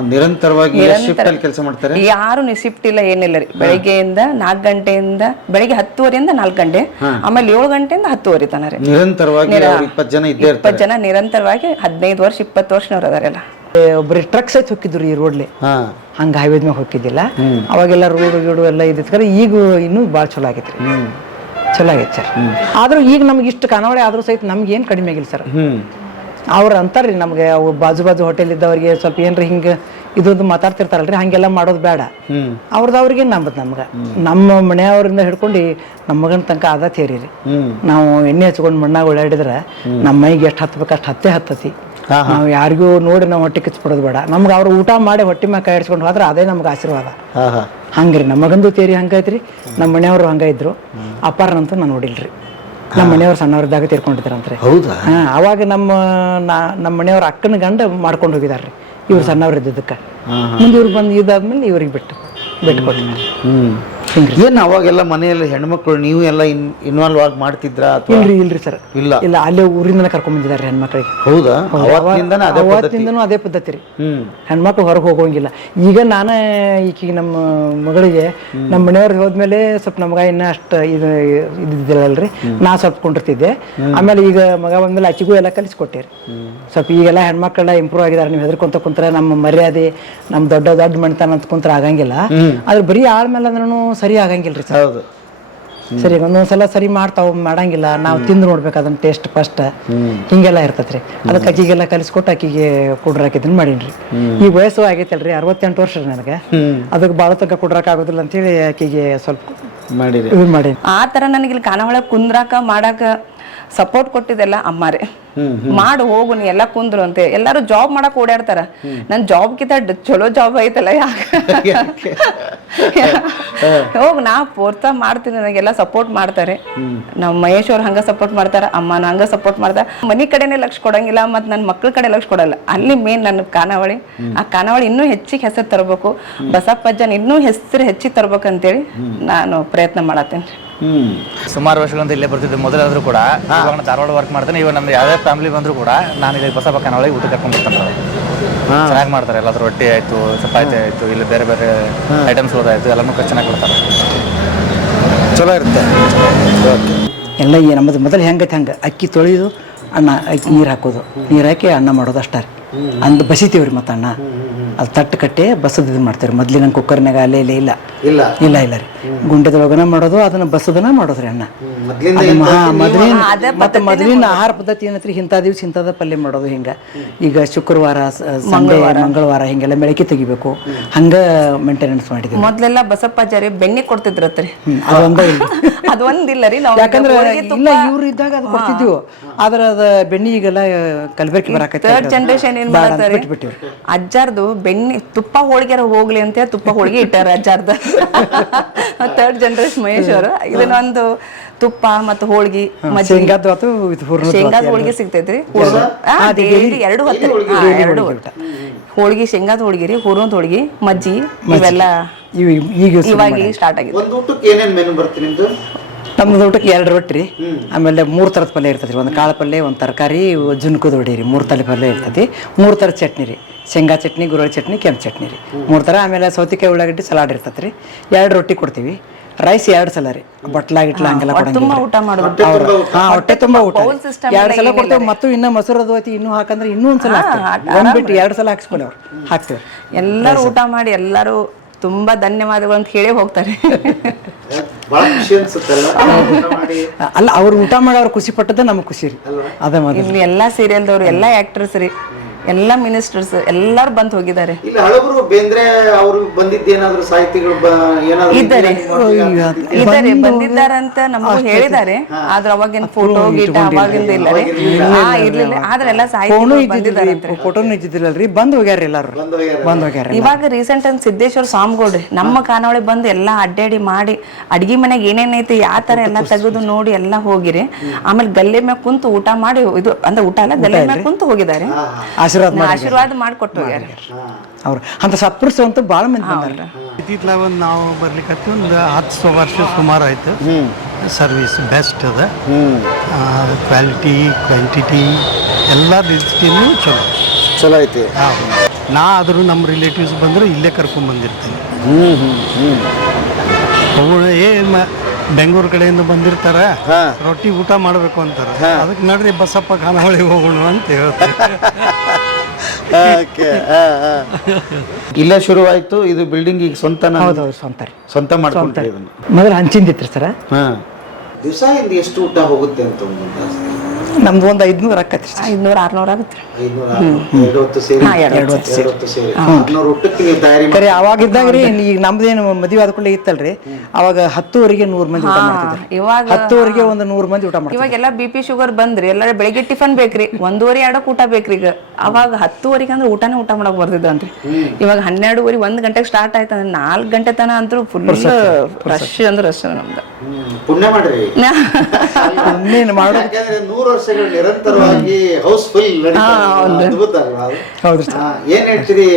ನಿರಂತರವಾಗಿ ಕೆಲಸ ಮಾಡ್ತಾರೆ? ಯಾರು ಶಿಫ್ಟ್ ಇಲ್ಲ ಏನಿಲ್ಲ ರೀ. ಬೆಳಿಗ್ಗೆಯಿಂದ ನಾಲ್ಕು ಗಂಟೆಯಿಂದ ಬೆಳಿಗ್ಗೆ ಹತ್ತುವರೆಯಿಂದ ನಾಲ್ಕು ಗಂಟೆ ಆಮೇಲೆ ಏಳು ಗಂಟೆಯಿಂದ ಹತ್ತುವರೆ ತನ ರೀ. ನಿರಂತರವಾಗಿ ಇಪ್ಪತ್ತು ಜನ ಇಪ್ಪತ್ತು ಜನ ನಿರಂತರವಾಗಿ ಹದಿನೈದು ವರ್ಷ ಇಪ್ಪತ್ತು ವರ್ಷನವ್ರು ಅದಾರೆಲ್ಲ ಒಬ್ಬರಿ ಟ್ರಕ್ ಸಹಿತ ಹೋಗಿದ್ರು ಈ ರೋಡ್ಲಿ ಹಂಗ ಹೈವೇದ್ ಮ್ಯಾಗ ಹೋಗಿದ್ದಿಲ್ಲ ಅವಾಗೆಲ್ಲ ರೋಡ್ ಗೀಡು ಎಲ್ಲ ಇದ್ದಿತ್ತು ಈಗ ಇನ್ನು ಭಾಳ ಚಲೋ ಆಗೈತೆ ರೀ. ಚಲೋ ಆಗೈತೆ ಸರ್. ಆದ್ರೂ ಈಗ ನಮ್ಗೆ ಇಷ್ಟು ಕನವಳೆ ಆದ್ರೂ ಸಹಿತ ನಮ್ಗೆ ಏನು ಕಡಿಮೆ ಆಗಿಲ್ಲ ಸರ್. ಅವ್ರ ಅಂತಾರ್ರಿ ನಮಗೆ ಅವು ಬಾಜು ಬಾಜು ಹೋಟೆಲ್ ಇದ್ದವ್ರಿಗೆ ಸ್ವಲ್ಪ ಏನ್ರಿ ಹಿಂಗ ಇದೊಂದು ಮಾತಾಡ್ತಿರ್ತಾರಲ್ರಿ ಹಂಗೆಲ್ಲ ಮಾಡೋದು ಬೇಡ. ಅವ್ರದ್ದು ಅವ್ರಿಗೆ ನಂಬದು ನಮ್ಗೆ. ನಮ್ಮ ಮನೆಯವ್ರಿಂದ ಹಿಡ್ಕೊಂಡು ನಮ್ಮ ಮಗನ ತನಕ ಅದ ತೇರಿ ನಾವು ಎಣ್ಣೆ ಹಚ್ಕೊಂಡು ಮಣ್ಣಾಗ ಓಡಾಡಿದ್ರೆ ನಮ್ಮ ಮೈಗೆ ಎಷ್ಟು ಹತ್ಬೇಕು ಅಷ್ಟು ಹತ್ತೇ ಹತ್ತತಿ. ನಾವು ಯಾರಿಗೂ ನೋಡಿ ನಾವು ಹೊಟ್ಟೆ ಕಿಚ್ಬಿಡೋದು ಬೇಡ. ನಮ್ಗೆ ಅವ್ರು ಊಟ ಮಾಡಿ ಹೊಟ್ಟೆ ಮ್ಯಾಗ ಕೈ ಹಿಡ್ಸ್ಕೊಂಡು ಹೋದ್ರೆ ಅದೇ ನಮ್ಗೆ ಆಶೀರ್ವಾದ. ಹಂಗ್ರಿ ನಮ್ಮ ಮಗಂದು ತೇರಿ ಹಂಗೈತ್ರಿ ನಮ್ಮ ಮನೆಯವರು ಹಂಗೈದ್ರು ಅಪ್ಪಾರನಂತೂ ನಾನು ನೋಡಿಲ್ರಿ. ನಮ್ಮ ಮನೆಯವ್ರು ಸಣ್ಣವ್ರದಾಗ ತೀರ್ಕೊಂಡಿದ್ರಂತ್ರಿ ಹೌದಾ? ಹಾ ಅವಾಗ ನಮ್ಮ ನಾ- ನಮ್ಮ ಮನೆಯವ್ರ ಅಕ್ಕನ ಗಂಡ ಮಾಡ್ಕೊಂಡು ಹೋಗಿದಾರ್ರಿ. ಇವ್ರು ಸಣ್ಣವ್ರ ಇದ್ದಿದ್ದಕ್ಕೆ ಮುಂದೆ ಇವ್ರು ಬಂದು ಇದಾದ್ಮೇಲೆ ಇವ್ರಿಗೆ ಬಿಟ್ಟು ಬಿಟ್ಟು ಏನ್ ಅವಾಗೆಲ್ಲ ಮನೆಯಲ್ಲಿ ಹೆಣ್ಮಕ್ಳು ನೀವು ಎಲ್ಲ ಇನ್ವಾಲ್ವ್ ಆಗಿ ಮಾಡ್ತಿದ್ರಾ ಅಥವಾ? ಇಲ್ರಿ ಇಲ್ರಿ ಸರ್. ಇಲ್ಲ. ಇಲ್ಲ ಅಲ್ಲೇ ಊರಿಂದನೇ ಕರ್ಕೊಂಡ್ ಬಂದಿದ್ದಾರೆ ಹೆಣ್ಮಕ್ಳಿಗೆ. ಹೌದಾ? ಅವತ್ತಿಂದನೇ ಅದೇ ಪದ್ಧತಿ. ಅವತ್ತಿಂದನೂ ಅದೇ ಪದ್ಧತಿ ರೀ. ಹ್ಮ್. ಹೆಣ್ಮಕ್ಳು ಹೊರಗೆ ಹೋಗೋಂಗಿಲ್ಲ. ಈಗ ನಾನು ಈಕಿಗೆ ನಮ್ಮ ಮಗಳಿಗೆ ನಮ್ಮ ಮನೆಯವ್ರ ಹೋದ್ಮೇಲೆ ಸ್ವಲ್ಪ ನಮಗ ಇನ್ನ ಅಷ್ಟು ಇದು ಇದ್ದಿದ್ದಿಲ್ಲಲ್ರಿ ನಾ ಸ್ವಲ್ಪ ಕೊಂಡಿರ್ತಿದ್ದೆ. ಆಮೇಲೆ ಈಗ ಮಗ ಬಂದ್ಮೇಲೆ ಆಕಿಗೂ ಎಲ್ಲ ಕಲಿಸ್ಕೊಟ್ಟಿರಿ ಸ್ವಲ್ಪ ಈಗೆಲ್ಲ ಹೆಣ್ಮಕ್ಳೆಲ್ಲ ಇಂಪ್ರೂವ್ ಆಗಿದ್ದಾರೆ ನೀವು ಹೆದರ್ಕೊಂತ ಕುಂತ್ರೆ ನಮ್ಮ ಮರ್ಯಾದೆ ನಮ್ಮ ದೊಡ್ಡ ದೊಡ್ಡ ಮಣಿತನ ಅಂತ ಕುಂತ್ರೆ ಆಗಂಗಿಲ್ಲ. ಆದ್ರೆ ಬರೀ ಆಳ್ಮೇಲೆ ಅಂದ್ರೂ ಸರಿ ಆಗಂಗಿಲ್ರಿ ಸರ್. ಹೌದು. ಸರಿ ಒಂದೊಂದ್ಸಲ ಸರಿ ಮಾಡ್ತಾವ ಮಾಡಂಗಿಲ್ಲ ನಾವು ತಿಂದು ನೋಡ್ಬೇಕು ಅದನ್ನ ಟೇಸ್ಟ್ ಫಸ್ಟ್ ಹಿಂಗೆಲ್ಲ ಇರ್ತೈತ್ರಿ. ಅದಕ್ಕೆ ಅಕ್ಕಿಗೆಲ್ಲ ಕಲಿಸ್ಕೊಟ್ಟು ಅಕ್ಕಿಗೆ ಕುಡ್ರ ಇದನ್ನ ಮಾಡಿನ್ರಿ. ಈ ವಯಸ್ಸು ಆಗೈತಲ್ರಿ ಅರವತ್ತೆಂಟು ವರ್ಷ ರೀ ನನಗೆ ಅದಕ್ಕೆ ಭಾಳ ತನಕ ಕುಡ್ರಾಕ ಆಗೋದಿಲ್ಲ ಅಂತೇಳಿ ಅಕ್ಕಿಗೆ ಸ್ವಲ್ಪ ಮಾಡಿರಿ. ಇದು ಮಾಡೀನಿ. ಆ ತರ ನನಗೆ ಇಲ್ಲಿ ಖಾನಾವಳ ಕುಂದ್ರಾಕ ಮಾಡಾಕ ಸಪೋರ್ಟ್ ಕೊಟ್ಟಿದ್ದೆಲ್ಲ ಅಮ್ಮಾರೆ. ಮಾಡು ಹೋಗು ನೀ ಎಲ್ಲ ಕುಂದ್ರು ಅಂತೆ. ಎಲ್ಲಾರು ಜಾಬ್ ಮಾಡಕ್ ಓಡಾಡ್ತಾರ. ನನ್ ಜಾಬ್ ಕಿತ ಚಲೋ ಜಾಬ್ ಐತಲ್ಲ ಯಾಕೆ? ಹೋಗ್ ನಾ ಪೋರ್ತಾ ಮಾಡ್ತೀನಿ. ನನಗೆಲ್ಲ ಸಪೋರ್ಟ್ ಮಾಡ್ತಾರೆ. ನಾವ್ ಮಹೇಶ್ ಅವ್ರು ಹಂಗ ಸಪೋರ್ಟ್ ಮಾಡ್ತಾರ ಅಮ್ಮನ ಹಂಗ ಸಪೋರ್ಟ್ ಮಾಡ್ತಾರ. ಮನಿ ಕಡೆನೆ ಲಕ್ಷ ಕೊಡಂಗಿಲ್ಲ ಮತ್ ನನ್ ಮಕ್ಳ ಕಡೆ ಲಕ್ಷ ಕೊಡಲ್ಲ. ಅಲ್ಲಿ ಮೇನ್ ನನ್ ಖಾನಾವಳಿ ಆ ಖಾನಾವಳಿ ಇನ್ನೂ ಹೆಚ್ಚಿಗೆ ಹೆಸರು ತರಬೇಕು. ಬಸಪ್ಪಜ್ಜನ್ ಇನ್ನೂ ಹೆಸರು ಹೆಚ್ಚಿಗೆ ತರ್ಬೇಕಂತೇಳಿ ನಾನು ಪ್ರಯತ್ನ ಮಾಡತ್ತೇನೆ. ಸುಮಾರು ವರ್ಷಗಳಿಂದ ಇಲ್ಲೇ ಬರ್ತಿದ್ದೆ. ಮೊದಲಾದ್ರೂ ಕೂಡ ಇವಾಗ ನಾನು ಧಾರವಾಡ ವರ್ಕ್ ಮಾಡ್ತೇನೆ. ಇವಾಗ ನಮ್ಮ ಯಾವ್ಯಾವ ಫ್ಯಾಮಿಲಿ ಬಂದರೂ ಕೂಡ ನಾನು ಇಲ್ಲಿ ಬಸಪ್ಪ ಒಳಗೆ ಊಟ ಕರ್ಕೊಂಡು ಬರ್ತಾನೆ ಚೆನ್ನಾಗಿ ಮಾಡ್ತಾರೆ. ಎಲ್ಲಾದ್ರೂ ರೊಟ್ಟಿ ಆಯಿತು ಚಪಾತಿ ಆಯಿತು ಇಲ್ಲಿ ಬೇರೆ ಬೇರೆ ಐಟಮ್ಸ್ ಎಲ್ಲಾನು ಎಲ್ಲನೂ ಚೆನ್ನಾಗಿ ಕೊಡ್ತಾರೆ. ಚಲೋ ಇರುತ್ತೆ. ಎಲ್ಲ ಈ ನಮ್ಮದು ಮೊದಲು ಹೆಂಗೈತೆ ಹಂಗೆ. ಅಕ್ಕಿ ತೊಳೆಯೋದು ಅನ್ನ ಅಕ್ಕಿ ನೀರು ಹಾಕೋದು. ನೀರು ಹಾಕಿ ಅನ್ನ ಮಾಡೋದು ಅಷ್ಟೇ ಅಂದ್ ಬಸಿತೀವ್ರಿ ರೀ ಮತ್ತು ಅನ್ನ ಅದು ತಟ್ಟು ಕಟ್ಟಿ ಬಸದ ಇದು ಮಾಡ್ತೀವಿ ಮೊದ್ಲಿನ ಕುಕ್ಕರ್ನಾಗ ಅಲ್ಲೇ ಇಲ್ಲೇ ಇಲ್ಲ. ಇಲ್ಲ. ಇಲ್ಲ ಇಲ್ಲ ರೀ. ಗುಂಡದೊಳಗನ ಮಾಡೋದು ಅದನ್ನ ಬಸದನ ಮಾಡೋದ್ರಿ ಅಣ್ಣ. ಮೊದಲಿನ ಮತ್ತು ಮೊದಲಿನ ಆಹಾರ ಪದ್ಧತಿ ಏನತ್ರಿ? ಇಂಥ ದಿವ್ಸ ಇಂಥದ ಪಲ್ಯ ಮಾಡೋದು ಹಿಂಗ. ಈಗ ಶುಕ್ರವಾರ ಸಂಡೇ ಮಂಗಳವಾರ. ಹಿಂಗೆಲ್ಲ ಮೆಳಕಿ ತೆಗಿಬೇಕು. ಹಂಗ ಮೇಂಟೆನೆನ್ಸ್ ಮಾಡಿದ್ವಿ ಮೊದ್ಲೆಲ್ಲ ಬಸಪ್ಪಾಚಾರಿ ಬೆಣ್ಣೆ ಕೊಡ್ತಿದ್ರತ್ರಿ. ಹ್ಮ್, ಅದೊಂದೇ ಇಲ್ಲ. (laughs) ಅದೊಂದಿಲ್ಲ ರೀ ನಾವು ಯಾಕಂದ್ರೆ ಇಲ್ಲ ತುಪ್ಪ ಇವ್ರು ಇದ್ದಾಗ ಅದು ಕೊಡ್ತಿದ್ವು. ಆದ್ರೆ ಅದ ಬೆಣ್ಣಿ ಈಗೆಲ್ಲ ಕಲಬೆರಕೆ ಬರಾಕೈತಿ ಥರ್ಡ್ ಜನರೇಷನ್ ಏನ್ ಮಾಡ್ತಾರೆ ಅಜ್ಜಾರ್ದು ಬೆಣ್ಣೆ ತುಪ್ಪ ಹೋಳಿಗೆ ಹೋಗ್ಲಿ ಅಂತ ತುಪ್ಪ ಹೋಳಿಗೆ ಇಟ್ಟಾರ ಅಜ್ಜಾರ್ದ. ಥರ್ಡ್ ಜನರೇಷನ್ ಮಹೇಶ್ ಅವರು. ಇದನ್ನೊಂದು ತುಪ್ಪ ಮತ್ತು ಹೋಳಿಗೆ ಹೂರ್ಣದ್ದು ಶೇಂಗಾದ ಹೋಳಿಗೆ ಸಿಗ್ತೈತ್ರಿ ಎರಡು. ಹೊತ್ತು. ಎರಡು ಹೊತ್ತು. ಹೋಳಿಗೆ ಶೇಂಗಾದ ಹೋಳಿಗೆ ರೀ ಹೂರ್ಣದ ಹೋಳಿಗೆ ಮಜ್ಜಿ ಇವೆಲ್ಲ ಈಗ ಇವಾಗ. ಸ್ಟಾರ್ಟ್ ಆಗಿದೆ ಒಂದು ಊಟಕ್ಕೆ ಏನೇನ್ ಮೆನು ಬರ್ತೀನಿ ನಿಮ್ದು? ನಮ್ದು ಊಟಕ್ಕೆ ಎರಡು ರೊಟ್ಟಿ. ರೀ ಆಮೇಲೆ ಮೂರು ಥರದ ಪಲ್ಯ ಇರ್ತದೆ ರೀ. ಒಂದು ಕಾಳು ಪಲ್ಯ ಒಂದು ತರಕಾರಿ ಜುನ್ಕದ ಹೊಡಿ ರೀ. ಮೂರು ತಲೆ ಪಲ್ಯ ಇರ್ತದೆ. ಮೂರು ಥರ ಚಟ್ನಿ ರೀ. ಶೇಂಗಾ ಚಟ್ನಿ ಗುರಳಿ ಚಟ್ನಿ ಕೆಂಪು ಚಟ್ನಿ ರೀ. ಮೂರು ಥರ. ಆಮೇಲೆ ಸೌತಿಕಾಯಿ ಉಳ್ಳಾಗಡ್ಡಿ ಸಲಾಡ್ ಇರ್ತದೆ ರೀ. ಎರಡು ರೊಟ್ಟಿ ಕೊಡ್ತೀವಿ. ರೈಸ್ ಎರಡು ಸಲ ರೀ. ಬಟ್ಲಾ ಗಿಟ್ಲ ಹಂಗೆಲ್ಲ ಹೊಟ್ಟೆ ತುಂಬಾ ಊಟ ಮಾಡೋದು. ಅವ್ರು ಹಾ ಹೊಟ್ಟೆ ತುಂಬಾ ಊಟ ಎರಡು ಸಲ ಕೊಡ್ತೇವೆ. ಮತ್ತು ಇನ್ನೂ ಮೊಸರು ಅದು ಐತಿ ಇನ್ನೂ ಹಾಕಂದ್ರೆ ಇನ್ನೂ ಒಂದ್ಸಲ ಹಾಕ್ತೇವೆ. ಒಂದ್ ಬಿಟ್ಟು ಎರಡು ಸಲ ಹಾಕ್ಸ್ಕೊಳ್ಳಿ ಅವ್ರು ಹಾಕ್ತೇವೆ. ಎಲ್ಲರೂ ಊಟ ಮಾಡಿ ಎಲ್ಲರೂ ತುಂಬಾ ಧನ್ಯವಾದಗಳು ಅಂತ ಹೇಳೇ ಹೋಗ್ತಾರೆ. ಬಹಳ ಖುಷಿ ಅನ್ಸುತ್ತಲ್ಲ? ಊಟ ಮಾಡಿ? ಅಲ್ಲ ಅವ್ರು ಊಟ ಮಾಡೋರು ಖುಷಿ ಪಟ್ಟದ ನಮಗೆ ಖುಷಿ ರೀ. ಅದೇ ಇಲ್ಲಿ ಎಲ್ಲಾ ಸೀರಿಯಲ್ದವ್ರು ಎಲ್ಲಾ ಆಕ್ಟರ್ಸ್ ರೀ. ಎಲ್ಲಾ ಮಿನಿಸ್ಟರ್ಸ್ ಎಲ್ಲಾರು ಬಂದು ಹೋಗಿದ್ದಾರೆ. ಇಲ್ಲಿ ಹಳಬರು ಬೇಂದ್ರೆ ಅವರು ಬಂದಿದ್ದೇನಾದ್ರೂ ಸಾಹಿತಿಗಳು ಇದ್ದಾರೆ? ಇದ್ದಾರೆ? ಬಂದಿದ್ದಾರಂತ ನಮಗೂ ಹೇಳಿದ್ದಾರೆ. ಆದ್ರೆ ಅವಾಗಿನ ಫೋಟೋ ಗೀಟ ಅವಾಗಿಂದ ಇಲ್ಲ ರೀ. ಹಾ ಇರ್ಲಿಲ್ಲ. ಆದ್ರೆ ಎಲ್ಲ ಫೋನು ಫೋಟೋನು ಇದ್ದಿದ್ದಿಲ್ಲಲ್ರಿ ಬಂದ್ ಹೋಗ್ಯಾರ ಎಲ್ಲಾರು. ಬಂದ್ ಹೋಗ್ಯಾರ ಇವಾಗ ರೀಸೆಂಟ್ ಅಂತ ಸಿದ್ದೇಶ್ವರ ಸ್ವಾಮಿಗೌಡ್ರಿ ನಮ್ಮ ಖಾನಾವಳಿ ಬಂದು ಎಲ್ಲಾ ಅಡ್ಡಾಡಿ ಮಾಡಿ ಅಡ್ಗಿ ಮನೆಗೆ ಏನೇನೈತಿ ಯಾವ ತರ ಎಲ್ಲ ತೆಗೆದು ನೋಡಿ ಎಲ್ಲಾ ಹೋಗಿರಿ. ಆಮೇಲೆ ಗಲ್ಲೆ ಮ್ಯಾಗ ಕುಂತು ಊಟ ಮಾಡಿ ಇದು ಅಂದ್ರೆ ಊಟ ಅಲ್ಲ ಗಲ್ಲೆ ಮ್ಯಾಗ ಕುಂತು ಹೋಗಿದ್ದಾರೆ. ಆಶೀರ್ವಾದ ಮಾಡಿ ಆಶೀರ್ವಾದ ಮಾಡಿಕೊಟ್ಟು ಹೋಗ್ಯಾರ. ಅವ್ರು ಅಂತ ಸತ್ಪುರುಷ ಅಂತ ಭಾಳ ಮಂದಿ ಬಂದಾರ. ಇತ್ತಿತ್ಲಾಗ ಒಂದು ನಾವು ಬರ್ಲಿಕ್ಕೆ ಒಂದು ಹತ್ತು ವರ್ಷ ಸುಮಾರು ಆಯ್ತು. ಸರ್ವಿಸ್ ಬೆಸ್ಟ್ ಅದ. ಕ್ವಾಲಿಟಿ ಕ್ವಾಂಟಿಟಿ ಎಲ್ಲ ದೃಷ್ಟಿನೂ ಚಲೋ. ಚಲೋ ಐತಿ. ನಾ ಆದರೂ ನಮ್ಮ ರಿಲೇಟಿವ್ಸ್ ಬಂದ್ರೆ ಇಲ್ಲೇ ಕರ್ಕೊಂಡು ಬಂದಿರ್ತೀನಿ. ಅವ್ರು ಏ ಮ- ಬೆಂಗಳೂರು ಕಡೆಯಿಂದ ಬಂದಿರ್ತಾರ ಹಾ. ರೊಟ್ಟಿ ಊಟ ಮಾಡಬೇಕು ಅಂತಾರೆ. ಅದಕ್ಕೆ ನಡ್ರಿ ಬಸಪ್ಪ ಖಾನಾವಳಿಗೆ ಹೋಗೋಣ ಅಂತ ಹೇಳ್ತಾರೆ (laughs) ಓಕೆ ಇಲ್ಲೇ ಶುರುವಾಯ್ತು ಇದು ಬಿಲ್ಡಿಂಗ್ ಈಗ ಸ್ವಂತ ಹೌದು ಸ್ವಂತ ರೀ. ಸ್ವಂತ ಮಾಡ್ಕೊಂಡ್ರಿ ಇದನ್ನ. ಮೊದಲು ಹಂಚಿಂದಿತ್ತು ಸರ್? ಹಾ. ದಿವಸ ಇಂದ ಎಷ್ಟು ಊಟ ಹೋಗುತ್ತೆ ಅಂತ ಒಂದು ಅಂದಾಜು? ನಮ್ದು ಒಂದು ಐದ್ನೂರ ಆಕತ್ರಿ ಐದ್ನೂರ ಆರ್ನೂರ ಆಗುತ್ತೆ. ಎರಡು ಹೊತ್ತು ಸೇರಿ. ಎರಡು ಹೊತ್ತು ಸೇರಿ. ಆರ್ನೂರು ಊಟಕ್ಕೆ ನೀವು ತಯಾರಿ ಮಾಡಿ. ಕರೆ ಅವಾಗ ಇದ್ದಾಗ ರೀ ಈಗ ನಮ್ದೇನು ಮದುವೆ ಆದ ಕೂಡಲೇ ಇತ್ತಲ್ರಿ ಅವಾಗ ಹತ್ತುವರೆಗೆ ನೂರ್ ಮಂದಿ ಊಟ ಮಾಡ್ತಿದ್ರು. ಇವಾಗ ಹತ್ತುವರೆಗೆ ಒಂದು ನೂರು ಮಂದಿ ಊಟ ಮಾಡ್ತಿದ್ರು. ಇವಾಗೆಲ್ಲ ಬಿ ಪಿ ಶುಗರ್ ಬಂದ್ರಿ ಎಲ್ಲ ಬೆಳಿಗ್ಗೆ ಟಿಫನ್ ಬೇಕ್ರಿ ಒಂದೂವರೆ ಎರಡಕ್ಕೆ ಊಟ ಬೇಕ್ರಿ ಈಗ. ಅವಾಗ ಹತ್ತುವರೆಗೆ ಅಂದ್ರೆ ಊಟನೇ ಊಟ ಮಾಡಕ್ ಬರ್ತಿದ್ದಂತ್ರಿ ಇವಾಗ ಹನ್ನೆರಡುವರೆ ಒಂದ್ ಗಂಟೆಗೆ ಸ್ಟಾರ್ಟ್ ಆಯ್ತು ಅಂದ್ರೆ ನಾಲ್ಕು ಗಂಟೆ ತನ ಅಂತೂ ಫುಲ್ ರಶ್ ಅಂದ್ರೆ ರಶ್ ನಮ್ದು. ಪುಣ್ಯ ಮಾಡ್ರಿ. ಇನ್ನೇನು ಯಾಕಂದ್ರೆ ನೂರು ವರ್ಷಗಳು ನಿರಂತರವಾಗಿ ಹೌಸ್ಫುಲ್ ಅದ್ಭುತ ಅಲ್ವಾ ಏನ್ ಹೇಳ್ತೀರಿ?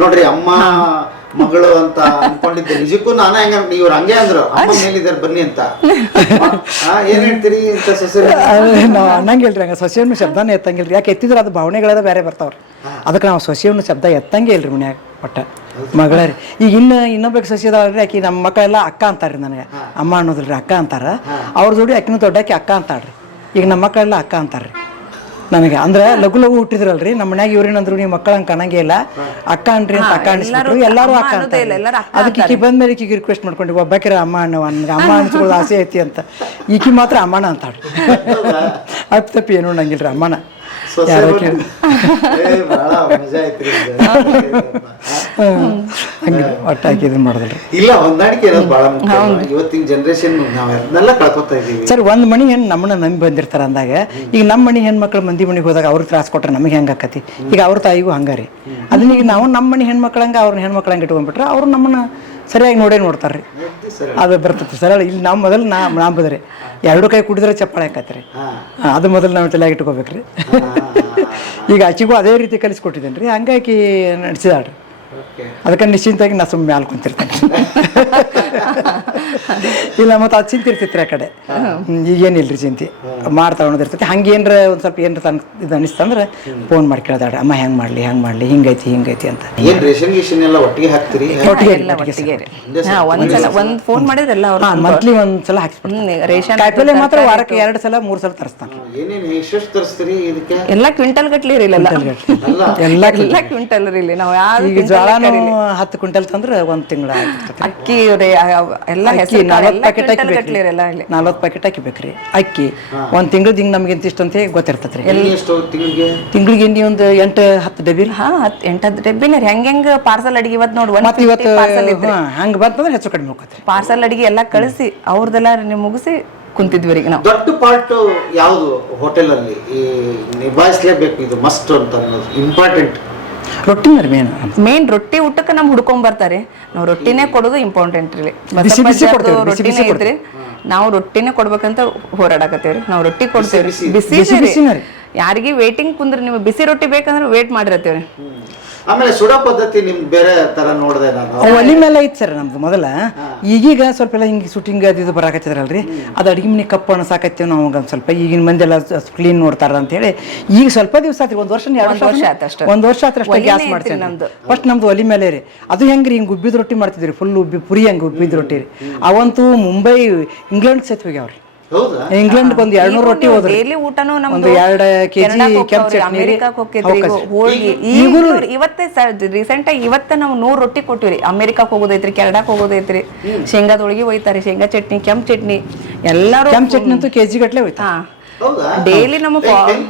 ನೋಡ್ರಿ ಅಮ್ಮ ಮಗಳು ಅಂತ ಅನ್ಕೊಂಡಿದ್ದೆ. ನಿಜಕ್ಕೂ ನಾನು ಹೆಂಗ ಇವ್ರು ಹಂಗೆ ಅಂದ್ರು. ಅಮ್ಮ ಮೇಲಿದ್ದಾರೆ ಬನ್ನಿ ಅಂತ. ಏನ್ ಹೇಳ್ತೀರಿ ಅಂತ ಸಸಿ ನಾವು ಅನ್ನಂಗಿಲ್ರಿ ಹಂಗ ಸೊಸೆಯನ್ನು ಶಬ್ದನೇ ಎತ್ತಂಗಿಲ್ರಿ. ಯಾಕೆ ಎತ್ತಿದ್ರೆ ಅದು ಭಾವನೆಗಳೆಲ್ಲ ಬೇರೆ ಬರ್ತಾವ್ರಿ. ಅದಕ್ಕೆ ನಾವು ಸೊಸೆಯನ್ನು ಶಬ್ದ ಎತ್ತಂಗೆ ಇಲ್ರಿ ಮನ್ಯಾಗ ಒಟ್ಟ. ಮಗಳ ರೀ ಈಗ ಇನ್ನು ಇನ್ನೊಬ್ಬಕ್ಕೆ ಸೊಸೆ ಅದಾಳ್ರಿ ಆಕಿ ನಮ್ಮ ಮಕ್ಕಳೆಲ್ಲ ಅಕ್ಕ ಅಂತಾರ್ರಿ ನನಗೆ. ಅಮ್ಮ ಅನ್ನೋದ್ರಿ ಅಕ್ಕ ಅಂತಾರ. ಅವ್ರ ಜೋಡಿ ಆಕಿನೂ ದೊಡ್ಡಾಕಿ ಅಕ್ಕ ಅಂತಾಳ್ರಿ. ಈಗ ನಮ್ಮ ಮಕ್ಕಳೆಲ್ಲ ಅಕ್ಕ ಅಂತಾರೆ ನನಗೆ ಅಂದ್ರೆ ಲಘು ಲಘು ಹುಟ್ಟಿದ್ರಲ್ರಿ ನಮ್ಮ ಮನ್ಯಾಗ ಇವ್ರೇನಂದ್ರು ನೀವು ಮಕ್ಕಳ ಹಂಗೆ ಕಾಣಂಗೇ ಇಲ್ಲ ಅಕ್ಕ ಅನ್ರಿ ಅಂತ ಅಕ್ಕ ಅನ್ಸ್ಬಿಟ್ರು. ಎಲ್ಲರೂ ಅಕ್ಕ ಅಂತ ಅದಕ್ಕೆ ಈಕಿ ಬಂದ್ಮೇಲೆ ಈಕಿಗೆ ರಿಕ್ವೆಸ್ಟ್ ಮಾಡ್ಕೊಂಡಿ ಒಬ್ಬಾಕಿರ ಅಮ್ಮ ಅಣ್ಣ ನನ್ಗೆ ಅಮ್ಮ ಅನ್ಸ್ಕೊಳ್ಳೋದು ಆಸೆ ಐತಿ ಅಂತ. ಈಕಿ ಮಾತ್ರ ಅಮ್ಮಣ್ಣ ಅಂತಾಳೆ (laughs) ಅಪ್ಪ ತಪ್ಪಿ ಏನು ನಂಗಿಲ್ರಿ ಅಮ್ಮನ. ಇಲ್ಲ ಹೊಂದಾಣಿಕೆ ಇರೋದು ಬಹಳ ಮುಖ್ಯ. ಇವತ್ತಿನ ಜನರೇಷನ್ ನಾವ್ ಅದನ್ನೆಲ್ಲ ಕಳ್ಕೊತಾ ಇದೀವಿ ಸರ್ ಒಂದ್ ಮನಿ ಹೆಣ್ ನಮ್ಮನ್ನ ನಂಬಿ ಬಂದಿರ್ತಾರ ಅಂದಾಗ ಈಗ ನಮ್ಮ ಮನಿ ಹೆಣ್ಮಕ್ಳು ಮಂದಿ ಮನಿಗೆ ಹೋದಾಗ ಅವ್ರಿಗೆ ತ್ರಾಸ ಕೊಟ್ರೆ ನಮಗೆ ಹೆಂಗ ಆಕತಿ? ಈಗ ಅವ್ರ ತಾಯಿಗೂ ಹಂಗಾರಿ ಅದನ್ನ ಈಗ ನಾವು ನಮ್ಮ ಮನಿ ಹೆಣ್ಮಕ್ಳಂಗ ಅವ್ರನ್ನ ಹೆಣ್ಮಕ್ಳಂಗ ಇಟ್ಕೊಂಡ್ಬಿಟ್ರೆ ಅವ್ರು ನಮ್ಮನ್ನ ಸರಿಯಾಗಿ ನೋಡೇ ನೋಡ್ತಾರ್ರಿ. ಅದು ಬರ್ತೈತಿ ಸರಳ ಇಲ್ಲಿ ನಾವು ಮೊದಲು ನಾ ನಂಬದ್ರಿ ಎರಡು ಕೈ ಕುಡಿದ್ರೆ ಚಪ್ಪಾಳೆ ಆಕತ್ರಿ ಅದು ಮೊದಲು ನಾವು ತಲೆಯಾಗಿ ಇಟ್ಕೋಬೇಕ್ರಿ. ಈಗ ಆಚೆಗೂ ಅದೇ ರೀತಿ ಕಲಿಸ್ಕೊಟ್ಟಿದ್ದೇನೆ ರೀ ಹಂಗಾಗಿ ನಡೆಸಿದಾಳ್ರಿ. ಅದಕ್ಕೆ ನಿಶ್ಚಿಂತಾಗಿ ನಾ ಸುಮ್ಮನೆ ಮ್ಯಾಲ್ ಕುಂತಿರ್ತೇನೆ. (laughs) (laughs) ಇಲ್ಲ ಮತ್ತೆ ಅದು ಚಿಂತಿರ್ತೈತ್ರಿ ಆ ಕಡೆ. ಈಗೇನಿಲ್ರಿ ಚಿಂತೆ. ಮಾಡ್ತಾ ಉಣದಿರ್ತೈತಿ ಹಂಗೇನ್ರ ಒಂದ್ ಸ್ವಲ್ಪ ಏನ್ರ ತನ್ ಇದು ಅನಿಸ್ತಂದ್ರೆ ಫೋನ್ ಮಾಡಿ ಕೇಳ್ದಾಡ್ರಿ ಅಮ್ಮ ಹೆಂಗ್ ಮಾಡ್ಲಿ ಹೆಂಗ್ ಮಾಡ್ಲಿ ಹಿಂಗೈತಿ ಹಿಂಗೈತಿ ಅಂತ. ಏನ್ ರೇಷನ್ ಗೀಷನ್ ಎಲ್ಲ ಒಟ್ಟಿಗೆ ಹಾಕ್ತಿರಿ? ಒಟ್ಟಿಗೆ ಎಲ್ಲ ಒಟ್ಟಿಗೆ ರೀ. ಒಂದ್ಸಲ ಒಂದ್ ಫೋನ್ ಮಾಡಿದ್ರೆ ಎಲ್ಲ ಅವ್ರು ಹಾ ಮಂತ್ಲಿ ಒಂದ್ ಸಲ ಹಾಕ್ಸ್ಬಿಡ್ತೀನಿ ರೇಷನ್ ಕಾಯಿಪಲ್ಲೆ ಮಾತ್ರ ವಾರಕ್ಕೆ ಎರಡು ಸಲ ಮೂರ್ ಸಲ ತರಿಸ್ತಾನ. ಎಲ್ಲಾ ಎಷ್ಟೆಷ್ಟು ತರಿಸ್ತೀರಿ ಇದಕ್ಕೆ? ಎಲ್ಲ ಕ್ವಿಂಟಲ್ ಗಟ್ಲಿ ರೀ ಇಲ್ಲ ಅಲ್ಲ. ಎಲ್ಲ ಎಲ್ಲ ಕ್ವಿಂಟಲ್. ರೀ ಇಲ್ಲಿ. ನಾವು ಯಾವ ಈಗ ಜ್ವಾಳನು ಹತ್ತು ಕ್ವಿಂಟಲ್ ತಂದ್ರೆ ಒಂದ್ ತಿಂಗಳ ಅಕ್ಕಿ ಎಲ್ಲ ಅಕ್ಕಿ ನಲ್ವತ್ತು ಪ್ಯಾಕೆಟ್ ಹಾಕಿ ಇಲ್ಲಿ ನಲ್ವತ್ತು ಪ್ಯಾಕೆಟ್ ಹಾಕಿಬೇಕ್ರಿ ಅಕ್ಕಿ ಒಂದ್ ತಿಂಗ್ಳದ್ ಹಿಂಗ್ ನಮ್ಗೆ ಇಂತಿಷ್ಟು ಅಂತ ಗೊತ್ತಿರ್ತೈತ್ರಿ ಎಲ್ಲಿ ಎಷ್ಟು ತಿಂಗಳಿಗೆ? ಎಣ್ಣೆ ಒಂದು ಎಂಟು ಹತ್ತು ಡಬ್ಬಿ ರೀ. ಹಾ ಹತ್ ಎಂಟದ್ ಡಬ್ಬಿನ ರೀ. ಹೆಂಗೆ ಹೆಂಗ್ ಪಾರ್ಸಲ್ ಅಡಿಗೆ ಇವತ್ತು ನೋಡಿ ಮತ್ತೆ ಇವತ್ತು ಪಾರ್ಸಲ್ ಹಾ, ಹಂಗ್ ಬಂತಂದ್ರೆ ಹೆಚ್ಚು ಕಡಿಮೆ ಹೋಗತ್ತೆ ಪಾರ್ಸಲ್ ಅಡಿಗೆ ಎಲ್ಲ ಕಳಿಸಿ ಅವ್ರದೆಲ್ಲ ನೀವು ಮುಗಿಸಿ ಕುಂತಿದ್ವಿ ರೀ ನಾವು. ದೊಡ್ಡ ಪಾರ್ಟ್ ಯಾವುದು ಹೋಟೆಲ್ ಅಲ್ಲಿ? ಈ ನಿಭಾಯಿಸ್ಲೇಬೇಕು ಇದು ಮಸ್ಟ್ ಅಂತ ಅನ್ನೋದು. ಇಂಪಾರ್ಟೆಂಟ್ ರೊಟ್ಟಿನ ರೀ ಮೇನ್ ಮೇನ್ ರೊಟ್ಟಿ ಊಟಕ್ಕೆ ನಮ್ ಹುಡ್ಕೊಂಡ್ ಬರ್ತಾರೆ. ನಾವು ರೊಟ್ಟಿನೇ ಕೊಡೋದು ಇಂಪಾರ್ಟೆಂಟ್ ರೀ. ಬಿಸಿ ಬಿಸಿ ಕೊಡ್ತೇವೆ, ಬಿಸಿ ಬಿಸಿ ರೊಟ್ಟಿನೇ ಇದ್ರಿ ನಾವು ರೊಟ್ಟಿನೇ ಕೊಡ್ಬೇಕಂತ ಹೋರಾಡಕತ್ತೇವ್ರಿ. ನಾವು ರೊಟ್ಟಿ ಕೊಡ್ತೇವ್ರಿ. ಬಿಸಿ. ಬಿಸಿ ಬಿಸಿನೇ ರೀ. ಯಾರಿಗೆ ವೇಟಿಂಗ್ ಕುಂದ್ರೆ ನೀವು ಬಿಸಿ ರೊಟ್ಟಿ ಬೇಕಂದ್ರೆ ವೇಟ್ ಮಾಡಿರತ್ತೇವ್ರಿ. ಆಮೇಲೆ ಸುಡೋ ಪದ್ಧತಿ ನಿಮ್ಗೆ ಬೇರೆ ತರ ನೋಡಿದೆ ನಾನು. ಅವು ಒಲಿ ಮೇಲೆ ಐತ್ ಸರ್ ನಮ್ದು ಮೊದಲ. ಈಗೀಗ ಸ್ವಲ್ಪ ಎಲ್ಲ ಹಿಂಗೆ ಶೂಟಿಂಗ್ ಅದು ಇದು ಬರಾಕತ್ತಿದ್ರಲ್ರಿ? ಅದು ಅಡಿಗೆ ಮನೆ ಕಪ್ಪು ಅನ್ಸಾಕತ್ತೀವಿ ನಾವು ಒಂದ್ ಸ್ವಲ್ಪ. ಈಗಿನ ಮಂದಿ ಎಲ್ಲ ಕ್ಲೀನ್ ನೋಡ್ತಾರ ಅಂತ ಹೇಳಿ ಈಗ ಸ್ವಲ್ಪ ದಿವಸ ಆತ್ರಿ ಒಂದ್ ವರ್ಷ ಎರಡು ವರ್ಷ ಆತ್ ಅಷ್ಟೇ. ಒಂದ್ ವರ್ಷ ಆತ್ರ ಅಷ್ಟೇ ಗ್ಯಾಸ್ ಮಾಡ್ತೀನಿ ಮಾಡ್ತೀವಿ ನಮ್ದು. ಫಸ್ಟ್ ನಮ್ದು ಒಲಿ ಮೇಲೆ ರೀ. ಅದು ಹೆಂಗ್ರಿ ಹಿಂಗ್ ಉಬ್ಬಿದ ರೊಟ್ಟಿ ಮಾಡ್ತಿದ್ರಿ ಫುಲ್ ಉಬ್ಬಿ ಪುರಿ ಹೆಂಗೆ ಉಬ್ಬಿದ ರೊಟ್ಟಿ ರೀ. ಅವಂತೂ ಮುಂಬೈ ಇಂಗ್ಲೆಂಡ್ ಸತ್ ಹೋಗ್ಯಾವ್ರಿ. ಇಂಗ್ಲೆಂಡ್ ಒಂದ್ ಎರಡ್ನೂರು ರೊಟ್ಟಿ ಹೋದ್ರಿ. ಡೈಲಿ ಊಟನೂ ಒಂದು ನಮ್ದು ಎರಡು ಕೆಜಿ ಕೆನಡಾಕ್ ಕೆಂಪು ಚಟ್ನಿ. ಅಮೆರಿಕಾಕ್ ಹೋಗ್ತಿದ್ರಿ ಈಗ. ಹೋಳ್ಗಿ. ಈಗಲೂ ಈಗ ಇವತ್ತೇ ರೀಸೆಂಟ್ ಆಗಿ ಇವತ್ತ ನಾವು ನೂರ್ ರೊಟ್ಟಿ ಕೊಟ್ಟಿವ್ರಿ. ಅಮೆರಿಕಾಕ್ ಹೋಗೋದೈತ್ರಿ ಕೆನಡಾಕ್ ಹೋಗೋದೈತ್ರಿ. ಶೇಂಗಾದ ಹೋಳ್ಗಿ ಹೋಯ್ತಾರಿ ಶೇಂಗಾ ಚಟ್ನಿ ಕೆಂಪ್ ಚಟ್ನಿ. ಎಲ್ಲಾರು ಕೆಂಪ್ ಚಟ್ನಿ ಅಂತೂ ಕೆಜಿ ಗಟ್ಲೆ ಹೋಯ್ತಾ ಹಾ. ಡೈಲಿ ನಮ್ಮ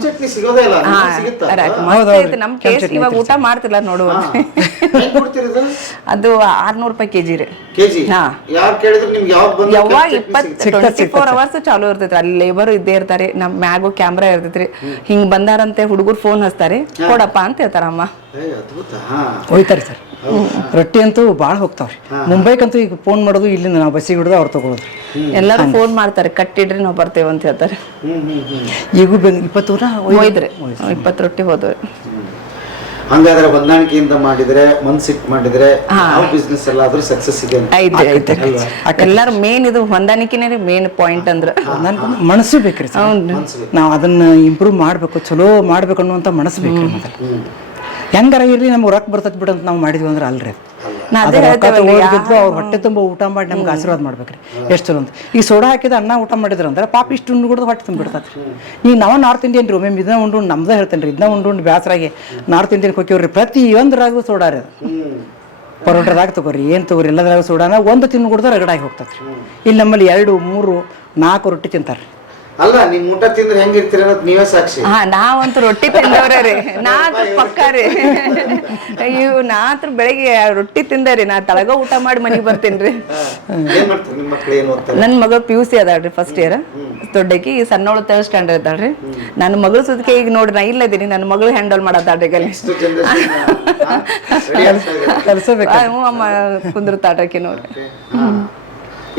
ಚಟ್ನಿ ಸಿಗೋದೇ ಇಲ್ಲ ಹಾ, ನಿಮ್ಗೆ ಸಿಗುತ್ತಾ? ರ- ಅದು? ಮಸ್ತ್ ಐತಿ. ನಮ್ ಟೇಸ್ಟ್ ಇವಾಗ ಊಟ ಮಾಡ್ತಿಲ್ಲ ನೋಡುವ ಅದು ಆರ್ನೂರ್ ರೂಪಾಯಿ ಕೆಜಿ ರೀ. ಕೆಜಿ? ಹಾ. ಕೇಳಿದ್ರೆ ನಿಮ್ಗೆ ಯಾವಾಗ ಬಂದು ಯಾವಾಗ ಕೆಂಪು ಇಪ್ಪತ್ ಸಿಗುತ್ತೆ? ಟ್ವೆಂಟಿ ಫೋರ್ ಅವರ್ಸ್ ಚಾಲು ಇರ್ತೈತ್ರಿ ಅಲ್ಲಿ ಲೇಬರ್ ಇದ್ದೇ ಇರ್ತಾರೆ. ನಮ್ ಮ್ಯಾಗು ಕ್ಯಾಮ್ರಾ ಇರ್ತೈತ್ರಿ ಹಿಂಗ್ ಬಂದಾರಂತೆ ಹುಡುಗರು ಫೋನ್ ಹಚ್ತಾರೆ ಕೊಡಪ್ಪ ಅಂತ ಹೇಳ್ತಾರ ಅಮ್ಮ ಅದ್ಭುತ. ಹೋಯ್ತಾರೆ ಸರ್. ರೊಟ್ಟಿ ಅಂತೂ ಭಾಳ ಹೋಗ್ತಾವ್ರಿ. ಮುಂಬೈಕಂತೂ ಈಗ ಫೋನ್ ಮಾಡೋದು ಇಲ್ಲಿಂದ ನಾವು ಬಸ್ಸಿಗೆ ಹಿಡಿದು ಅವ್ರು ತಗೊಳ್ಳೋದು ಎಲ್ಲರೂ ಫೋನ್ ಮಾಡ್ತಾರೆ ಕಟ್ಟಿಡ್ರಿ ನಾವು ಬರ್ತೇವೆ ಅಂತ ಹೇಳ್ತಾರೆ. ಈಗೂ ಬೆಂಗ್ ಇಪ್ಪತ್ತು ಊರ ಹೋಯ್ದ್ರಿ ಇಪ್ಪತ್ತು ರೊಟ್ಟಿ ಹೋದ್ವಿ ಹಂಗಾದ್ರೆ ಹೊಂದಾಣಿಕೆಯಿಂದ ಮಾಡಿದ್ರೆ ಮನ್ಸಿಟ್ ಮಾಡಿದ್ರೆ ಯಾವ ಬಿಸ್ನೆಸ್ ಎಲ್ಲಾದ್ರೂ ಸಕ್ಸಸ್ ಇದೆ ಐತೆ ಎಲ್ಲಾರು ಮೇನ್ ಇದು ಹೊಂದಾಣಿಕೆನೇ ರೀ ಮೇನ್ ಪಾಯಿಂಟ್ ಅಂದ್ರೆ. ಮನಸ್ಸು ಬೇಕ್ರಿ ಸರ್. ನಾವು ಅದನ್ನ ಇಂಪ್ರೂವ್ ಮಾಡಬೇಕು ಚಲೋ ಮಾಡ್ಬೇಕು ಅನ್ನುವಂತ ಮನಸ್ಸು ಬೇಕ್ರಿ ಮೊದಲು ಹೆಂಗಾರ ಇರಲಿ ನಮ್ಗೆ ರೊಕ್ಕ ಬರ್ತೈತಿ ಬಿಡಂತ ಅಂತ ನಾವು ಮಾಡಿದ್ವಿ ಅಂದ್ರೆ ಅಲ್ರಿ. ಅದು. ನಾ ಅದೇ ರೊಕ್ಕ ಹೇಳ್ತೇವಲ್ಲ, ಅವ್ರ ಹೊಟ್ಟೆ ತುಂಬ ಊಟ ಮಾಡಿ ನಮ್ಗೆ ಆಶೀರ್ವಾದ ಮಾಡ್ಬೇಕ್ರಿ. ಎಷ್ಟು ಚಲೋ ಅಂತ. ಈಗ ಸೋಡಾ ಹಾಕಿದ ಅನ್ನ ಊಟ ಮಾಡಿದ್ರ ಅಂದ್ರೆ ಪಾಪ ಇಷ್ಟು ಉಂಡು ಕುಡ್ದು ಹೊಟ್ಟೆ ತುಂಬಿಡ್ತ ರೀ ನೀ ನಾವು ನಾರ್ತ್ ಇಂಡಿಯನ್ ರೀ ಒಮ್ಮೆ ಇದನ್ನ ಉಂಡು ನಮ್ದ ಹೇಳ್ತೇನೆ ರೀ ಇದನ್ನ ಉಂಡು ಉಂಡು ಬೇಸರಾಗಿ ನಾರ್ತ್ ಇಂಡಿಯನ್ ಹೋಗ್ಯವ್ರಿ ಪ್ರತಿ ಒಂದ್ರಾಗೂ ಸೋಡಾ ರೀ ಅದು. ಪರೋಟದಾಗ ತಗೋರಿ ಏನು ತಗೋರಿ ಎಲ್ಲದ್ರಾಗ ಸೋಡಾನ ಒಂದು ತಿನ್ನು ಕುಡ್ದು ರಗಡಾಗಿ ರೀ ಇಲ್ಲಿ ನಮ್ಮಲ್ಲಿ ಎರಡು ಮೂರು ನಾಲ್ಕು ರೊಟ್ಟಿ ತಿಂತಾರೆ ಅಲ್ಲ ನಿಮ್ ಊಟ ತಿಂದ್ರೆ ಹೆಂಗಿರ್ತೀರ ಅನ್ನೋದು ನೀವೇ ಸಾಕ್ಷಿ. ಹಾ ನಾವಂತೂ ರೊಟ್ಟಿ ತಿಂದವ್ರೆ ರೀ. ನಾ ಪಕ್ಕ ರೀ. ಅಯ್ಯೋ ನಾ ಅಂತೂ ಬೆಳಿಗ್ಗೆ ರೊಟ್ಟಿ ತಿಂದರಿ. ನಾ ತಳಗ ಊಟ ಮಾಡಿ ಮನೆಗೆ ಬರ್ತೇನ್ರಿ ನನ್ ಏನ್ ಮಾಡ್ತಾರೆ ನಿಮ್ಮ ಮಕ್ಳು ಏನು ಓದ್ತಾರೆ? ನನ್ನ ಮಗಳು ಪಿ ಯು ಸಿ ಅದಾಳ್ರಿ ಫಸ್ಟ್ ಇಯರ್ ದೊಡ್ಡಕಿ ಈ ಸಣ್ಣವಳು ತರ್ಡ್ ಸ್ಟ್ಯಾಂಡರ್ಡ್ ಇದ್ದಾಳ್ರಿ ನನ್ನ ಮಗಳು ಸುದಕ್ಕೆ ಈಗ ನೋಡ್ರಿ ನಾ ಇಲ್ಲದೀನಿ ನನ್ನ ಮಗಳು ಹ್ಯಾಂಡಲ್ ಮಾಡತ್ತಾಳ್ರಿ ಗಲಿ ಜನರೇಷನ್ ಕೆಲಸ ಬೇಕು ಹ್ಞೂ ಅಮ್ಮ ಕುಂದಿರ್ತಾಳ್ರಿ ನೋಡ್ರಿ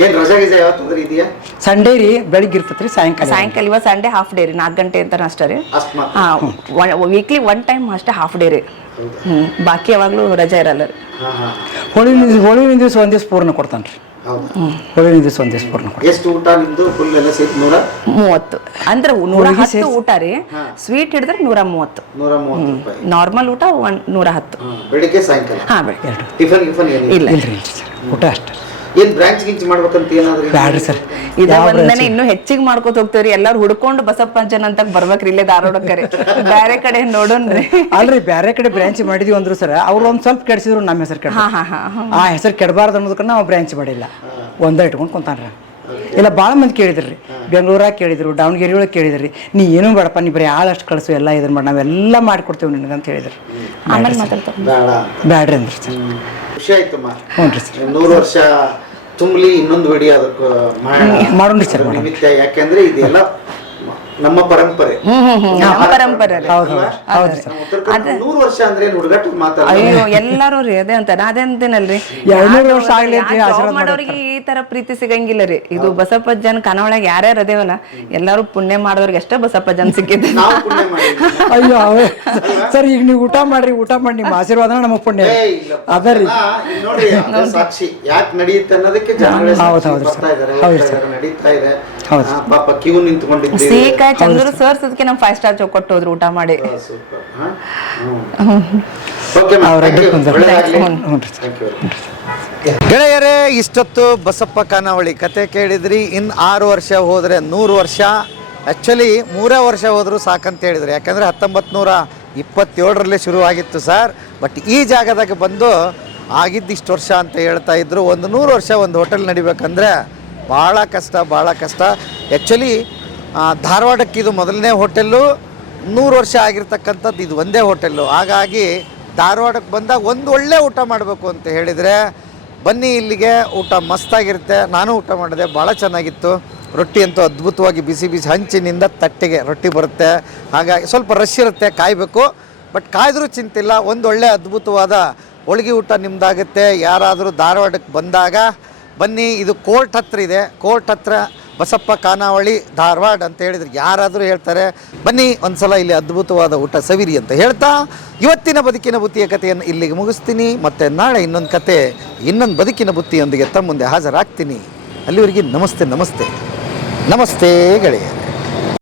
ಏನ್ ರಜಾ ಗಿಜಾ ಯಾವತ್ತಾದ್ರೂ ಇದೆಯಾ? ಸಂಡೇ ರೀ ಬೆಳಿಗ್ಗೆ ಇರ್ತೈತ್ರಿ ಸಾಯಂಕಾಲ ಸಾಯಂಕಾಲ ಇವಾಗ ಸಂಡೇ ಹಾಫ್ ಡೇ ರೀ ನಾಲ್ಕು ಗಂಟೆ ಅಂತ ಅಷ್ಟೇ ರೀ. ವೀಕ್ಲಿ ಒನ್ ಟೈಮ್ ಅಷ್ಟೇ ಹಾಫ್ ಡೇ ರೀ. ಹ್ಮ್ ಬಾಕಿ ಯಾವಾಗ್ಲೂ ರಜಾ ಇರಲ್ಲ ರೀ. ಹಾ ಹಾ. ಹೋಳಿ ಹೋಳಿ ದಿವಸ ಒಂದ್ ದಿವಸ ಪೂರ್ಣ ಕೊಡ್ತಾನೆ ರೀ. ಹೌದಾ? ದಿವಸ ಒಂದ್ ದಿವಸ ಪೂರ್ಣ ಕೊಡ್ತಾನೆ. ಎಷ್ಟು ಊಟ ನಿಮ್ದು? ಫುಲ್ ಎಲ್ಲ ಸೇರಿ ನೂರ? ಮೂವತ್ತು. ಅಂದ್ರೆ ನೂರ ಹತ್ತು ಊಟ ರೀ. ಸ್ವೀಟ್ ಹಿಡಿದ್ರೆ ನೂರ ಮೂವತ್ತು. ನೂರ ಮೂವತ್ತು ರೂಪಾಯಿ. ನಾರ್ಮಲ್ ಊಟ ಒನ್ ನೂರ ಹತ್ತು. ಬೆಳಿಗ್ಗೆ ಸಾಯಂಕಾಲ? ಹಾ ಬೆಳಿಗ್ಗೆ. ಟಿಫನ್ ಗಿಫನ್ ಏನಿಲ್ಲ? ಇಲ್ಲ. ಇಲ್ರಿ ಇಲ್ರಿ ಸರ್. ಊಟ ಅಷ್ಟೇ. ಏನ್ ಬ್ರಾಂಚ್ ಗಿಂಚ್ ಮಾಡ್ಬೇಕಂತ ಏನಾದ್ರು ಬ್ಯಾಡ್ರಿ ಸರ್. ಇದ ಒಂದನೇ ಇನ್ನು ಹೆಚ್ಚಿಗೆ ಮಾಡ್ಕೋತ ಹೋಗ್ತೇವ್ರಿ. ಎಲ್ಲಾರು ಹುಡ್ಕೊಂಡು ಬಸಪ್ಪ ಅಂಜನ್ ಅಂತ ಬರ್ಬೇಕ್ರಿ ಇಲ್ಲೇ ಧಾರವಾಡಕ್ಕರೆ ಬೇರೆ ಕಡೆ ನೋಡೋಣ್ರಿ ಅಲ್ರಿ ಬೇರೆ ಕಡೆ ಬ್ರಾಂಚ್ ಮಾಡಿದ್ವಿ ಅಂದ್ರು ಸರ್. ಅವ್ರು ಒಂದ್ ಸ್ವಲ್ಪ ಕೆಡ್ಸಿದ್ರು ನಮ್ಮ ಹೆಸರು ಕೆಡ ಹಾ ಹಾ ಹಾ ಹಾ. ಆ ಹೆಸರು ಕೆಡಬಾರ್ದು ಅನ್ನೋದಕ್ಕೆ ನಾವು ಬ್ರಾಂಚ್ ಮಾಡಿಲ್ಲ. ಒಂದ ಇಟ್ಕೊಂಡು ಕುಂತಾನ್ರಿ. ಇಲ್ಲ ಭಾಳ ಮಂದಿ ಕೇಳಿದ್ರಿ. ಬೆಂಗಳೂರಾಗ ಕೇಳಿದ್ರು ದಾವಣಗೆರೆ ಒಳಗೆ ಕೇಳಿದ್ರಿ. ನೀ ಏನೂ ಬೇಡಪ್ಪ ನೀ ಬರೀ ಆಳಷ್ಟು ಕಳಿಸು ಎಲ್ಲ ಇದನ್ನ ಮಾಡಿ ನಾವೆಲ್ಲ ಮಾಡ್ಕೊಡ್ತೇವೆ ನಿನಗೆ ಅಂತ ಹೇಳಿದ್ರಿ. ಆಮೇಲೆ ಮಾತಾಡ್ತಾರೆ ಬೇಡ. ಬ್ಯಾಡ್ರಿ ಅಂದ್ರಿ ಸರ್. ಖುಷಿ ಆಯ್ತಮ್ಮ. ಹ್ಞೂ ರೀ ನೂರು ವರ್ಷ ತುಂಬಲಿ ಇನ್ನೊಂದು ವಿಡಿಯೋ ಅದಕ್ಕೆ ಮಾಡೋಣ ಸರ್, ಮಾಡೋಣ. ನಿಮಿತ್ತ ಯಾಕೆಂದ್ರೆ ಇದೆಲ್ಲ ನಮ್ಮ ಪರಂಪರೆ. ನಮ್ಮ ಪರಂಪರೆ ನೂರು ವರ್ಷ ಅಂದ್ರೆ ಏನು ಹುಡುಗಾಟ ಮಾತಾಡ ಅಯ್ಯೋ ಎಲ್ಲಾರು ರೀ ಅದೇ ಅಂತಾರೆ ಅದೇ ಅಂತೇನಲ್ರಿ. ವರ್ಷ ಆಗ್ಲಿ ಅಂತ ಯಾರ್ job ಆಶೀರ್ವಾದ ಮಾಡೋರಿಗೆ ಈ ತರ ಪ್ರೀತಿ ಸಿಗಂಗಿಲ್ಲ ರೀ. ಇದು ಬಸಪ್ಪ ಜನ ಕನವಳಗ ಯಾರ್ಯಾರು ಅದೇವಲ್ಲ ಎಲ್ಲಾರು ಪುಣ್ಯ ಮಾಡೋರಿಗೆ ಅಷ್ಟೇ ಬಸಪ್ಪ ಜನ ಸಿಕ್ಕಿದ್ದು. ನಾವು ಪುಣ್ಯ ಮಾಡಿದ್ವಿ ಅಯ್ಯೋ ಸರ್ ಈಗ ನೀವು ಊಟ ಮಾಡ್ರಿ ಊಟ ಮಾಡಿ ನಿಮ್ಮ ಆಶೀರ್ವಾದ ನಮ್ಮ ಪುಣ್ಯ ಅದರಿ. ಅದ ಅದೇ ಸಾಕ್ಷಿ. ಯಾಕೆ ನಡೆಯುತ್ತೆ ಅನ್ನೋದಕ್ಕೆ ಜನ ಹೌದು, ಹೌದು ಸರ್. ಹೌದು ಸರ್. ನಡೀತಾ ಇದೆ. ಪಾಪ ಕ್ಯೂ ನಿಂತ್ಕೊಂಡಿದ್ದೀವಿ ಸೀಕಾಯಿ ಚಂದ್ರು ಸರ್ಸದಕ್ಕೆ ನಮ್ ಫೈವ್ ಸ್ಟಾರ್ ಚೌಕಟ್ಟು ಹೋದ್ರು ಊಟ ಮಾಡಿ. ಸೂಪರ್ ಓಕೆ ಗೆಳೆಯರೇ ಇಷ್ಟೊತ್ತು ಬಸಪ್ಪ ಖಾನಾವಳಿ ಕತೆ ಕೇಳಿದ್ರಿ. ಇನ್ನು ಆರು ವರ್ಷ ಹೋದರೆ ನೂರು ವರ್ಷ. ಆ್ಯಕ್ಚುಲಿ ಮೂರೇ ವರ್ಷ ಹೋದರೂ ಸಾಕಂತ ಹೇಳಿದ್ರು. ಯಾಕಂದ್ರೆ ಹತ್ತೊಂಬತ್ತು ನೂರ ಇಪ್ಪತ್ತೇಳರಲ್ಲೇ ಶುರುವಾಗಿತ್ತು ಸರ್. ಬಟ್ ಈ ಜಾಗದಾಗ ಬಂದು ಆಗಿದ್ದಿಷ್ಟು ವರ್ಷ ಅಂತ ಹೇಳ್ತಾ ಇದ್ರು. ಒಂದು ನೂರು ವರ್ಷ ಒಂದು ಹೋಟೆಲ್ ನಡಿಬೇಕಂದ್ರೆ ಭಾಳ ಕಷ್ಟ ಭಾಳ ಕಷ್ಟ. ಆ್ಯಕ್ಚುಲಿ ಧಾರವಾಡಕ್ಕೆ ಇದು ಮೊದಲನೇ ಹೋಟೆಲ್ಲು. ನೂರು ವರ್ಷ ಆಗಿರ್ತಕ್ಕಂಥದ್ದು ಇದು ಒಂದೇ ಹೋಟೆಲ್ಲು. ಹಾಗಾಗಿ ಧಾರವಾಡಕ್ಕೆ ಬಂದಾಗ ಒಂದು ಒಳ್ಳೆ ಊಟ ಮಾಡಬೇಕು ಅಂತ ಹೇಳಿದರೆ, ಬನ್ನಿ ಇಲ್ಲಿಗೆ, ಊಟ ಮಸ್ತಾಗಿರುತ್ತೆ. ನಾನು ಊಟ ಮಾಡಿದೆ ಭಾಳ ಚೆನ್ನಾಗಿತ್ತು. ರೊಟ್ಟಿ ಅಂತೂ ಅದ್ಭುತವಾಗಿ ಬಿಸಿ ಬಿಸಿ ಹಂಚಿನಿಂದ ತಟ್ಟೆಗೆ ರೊಟ್ಟಿ ಬರುತ್ತೆ. ಹಾಗಾಗಿ ಸ್ವಲ್ಪ ರಶ್ ಇರುತ್ತೆ ಕಾಯಬೇಕು. ಬಟ್ ಕಾಯ್ದರೂ ಚಿಂತಿಲ್ಲ, ಒಂದು ಒಳ್ಳೆ ಅದ್ಭುತವಾದ ಹೋಳಿಗೆ ಊಟ ನಿಮ್ಮದಾಗುತ್ತೆ ಯಾರಾದರೂ ಧಾರವಾಡಕ್ಕೆ ಬಂದಾಗ ಬನ್ನಿ, ಇದು ಕೋರ್ಟ್ ಹತ್ರ ಇದೆ. ಕೋರ್ಟ್ ಹತ್ರ ಬಸಪ್ಪ ಖಾನಾವಳಿ ಧಾರವಾಡ ಅಂತ ಹೇಳಿದ್ರೆ ಯಾರಾದರೂ ಹೇಳ್ತಾರೆ, ಬನ್ನಿ, ಒಂದ್ಸಲ ಇಲ್ಲಿ ಅದ್ಭುತವಾದ ಊಟ ಸವಿರಿ ಅಂತ ಹೇಳ್ತಾ, ಇವತ್ತಿನ ಬದುಕಿನ ಬುತ್ತಿಯ ಕಥೆಯನ್ನು ಇಲ್ಲಿಗೆ ಮುಗಿಸ್ತೀನಿ, ಮತ್ತು ನಾಳೆ ಇನ್ನೊಂದು ಕತೆ ಇನ್ನೊಂದು ಬದುಕಿನ ಬುತ್ತಿಯೊಂದಿಗೆ ತಮ್ಮ ಮುಂದೆ ಹಾಜರಾಗ್ತೀನಿ. ಅಲ್ಲಿವರೆಗೆ ನಮಸ್ತೆ ನಮಸ್ತೆ. ನಮಸ್ತೆ, ಗೆಳೆಯರೆ.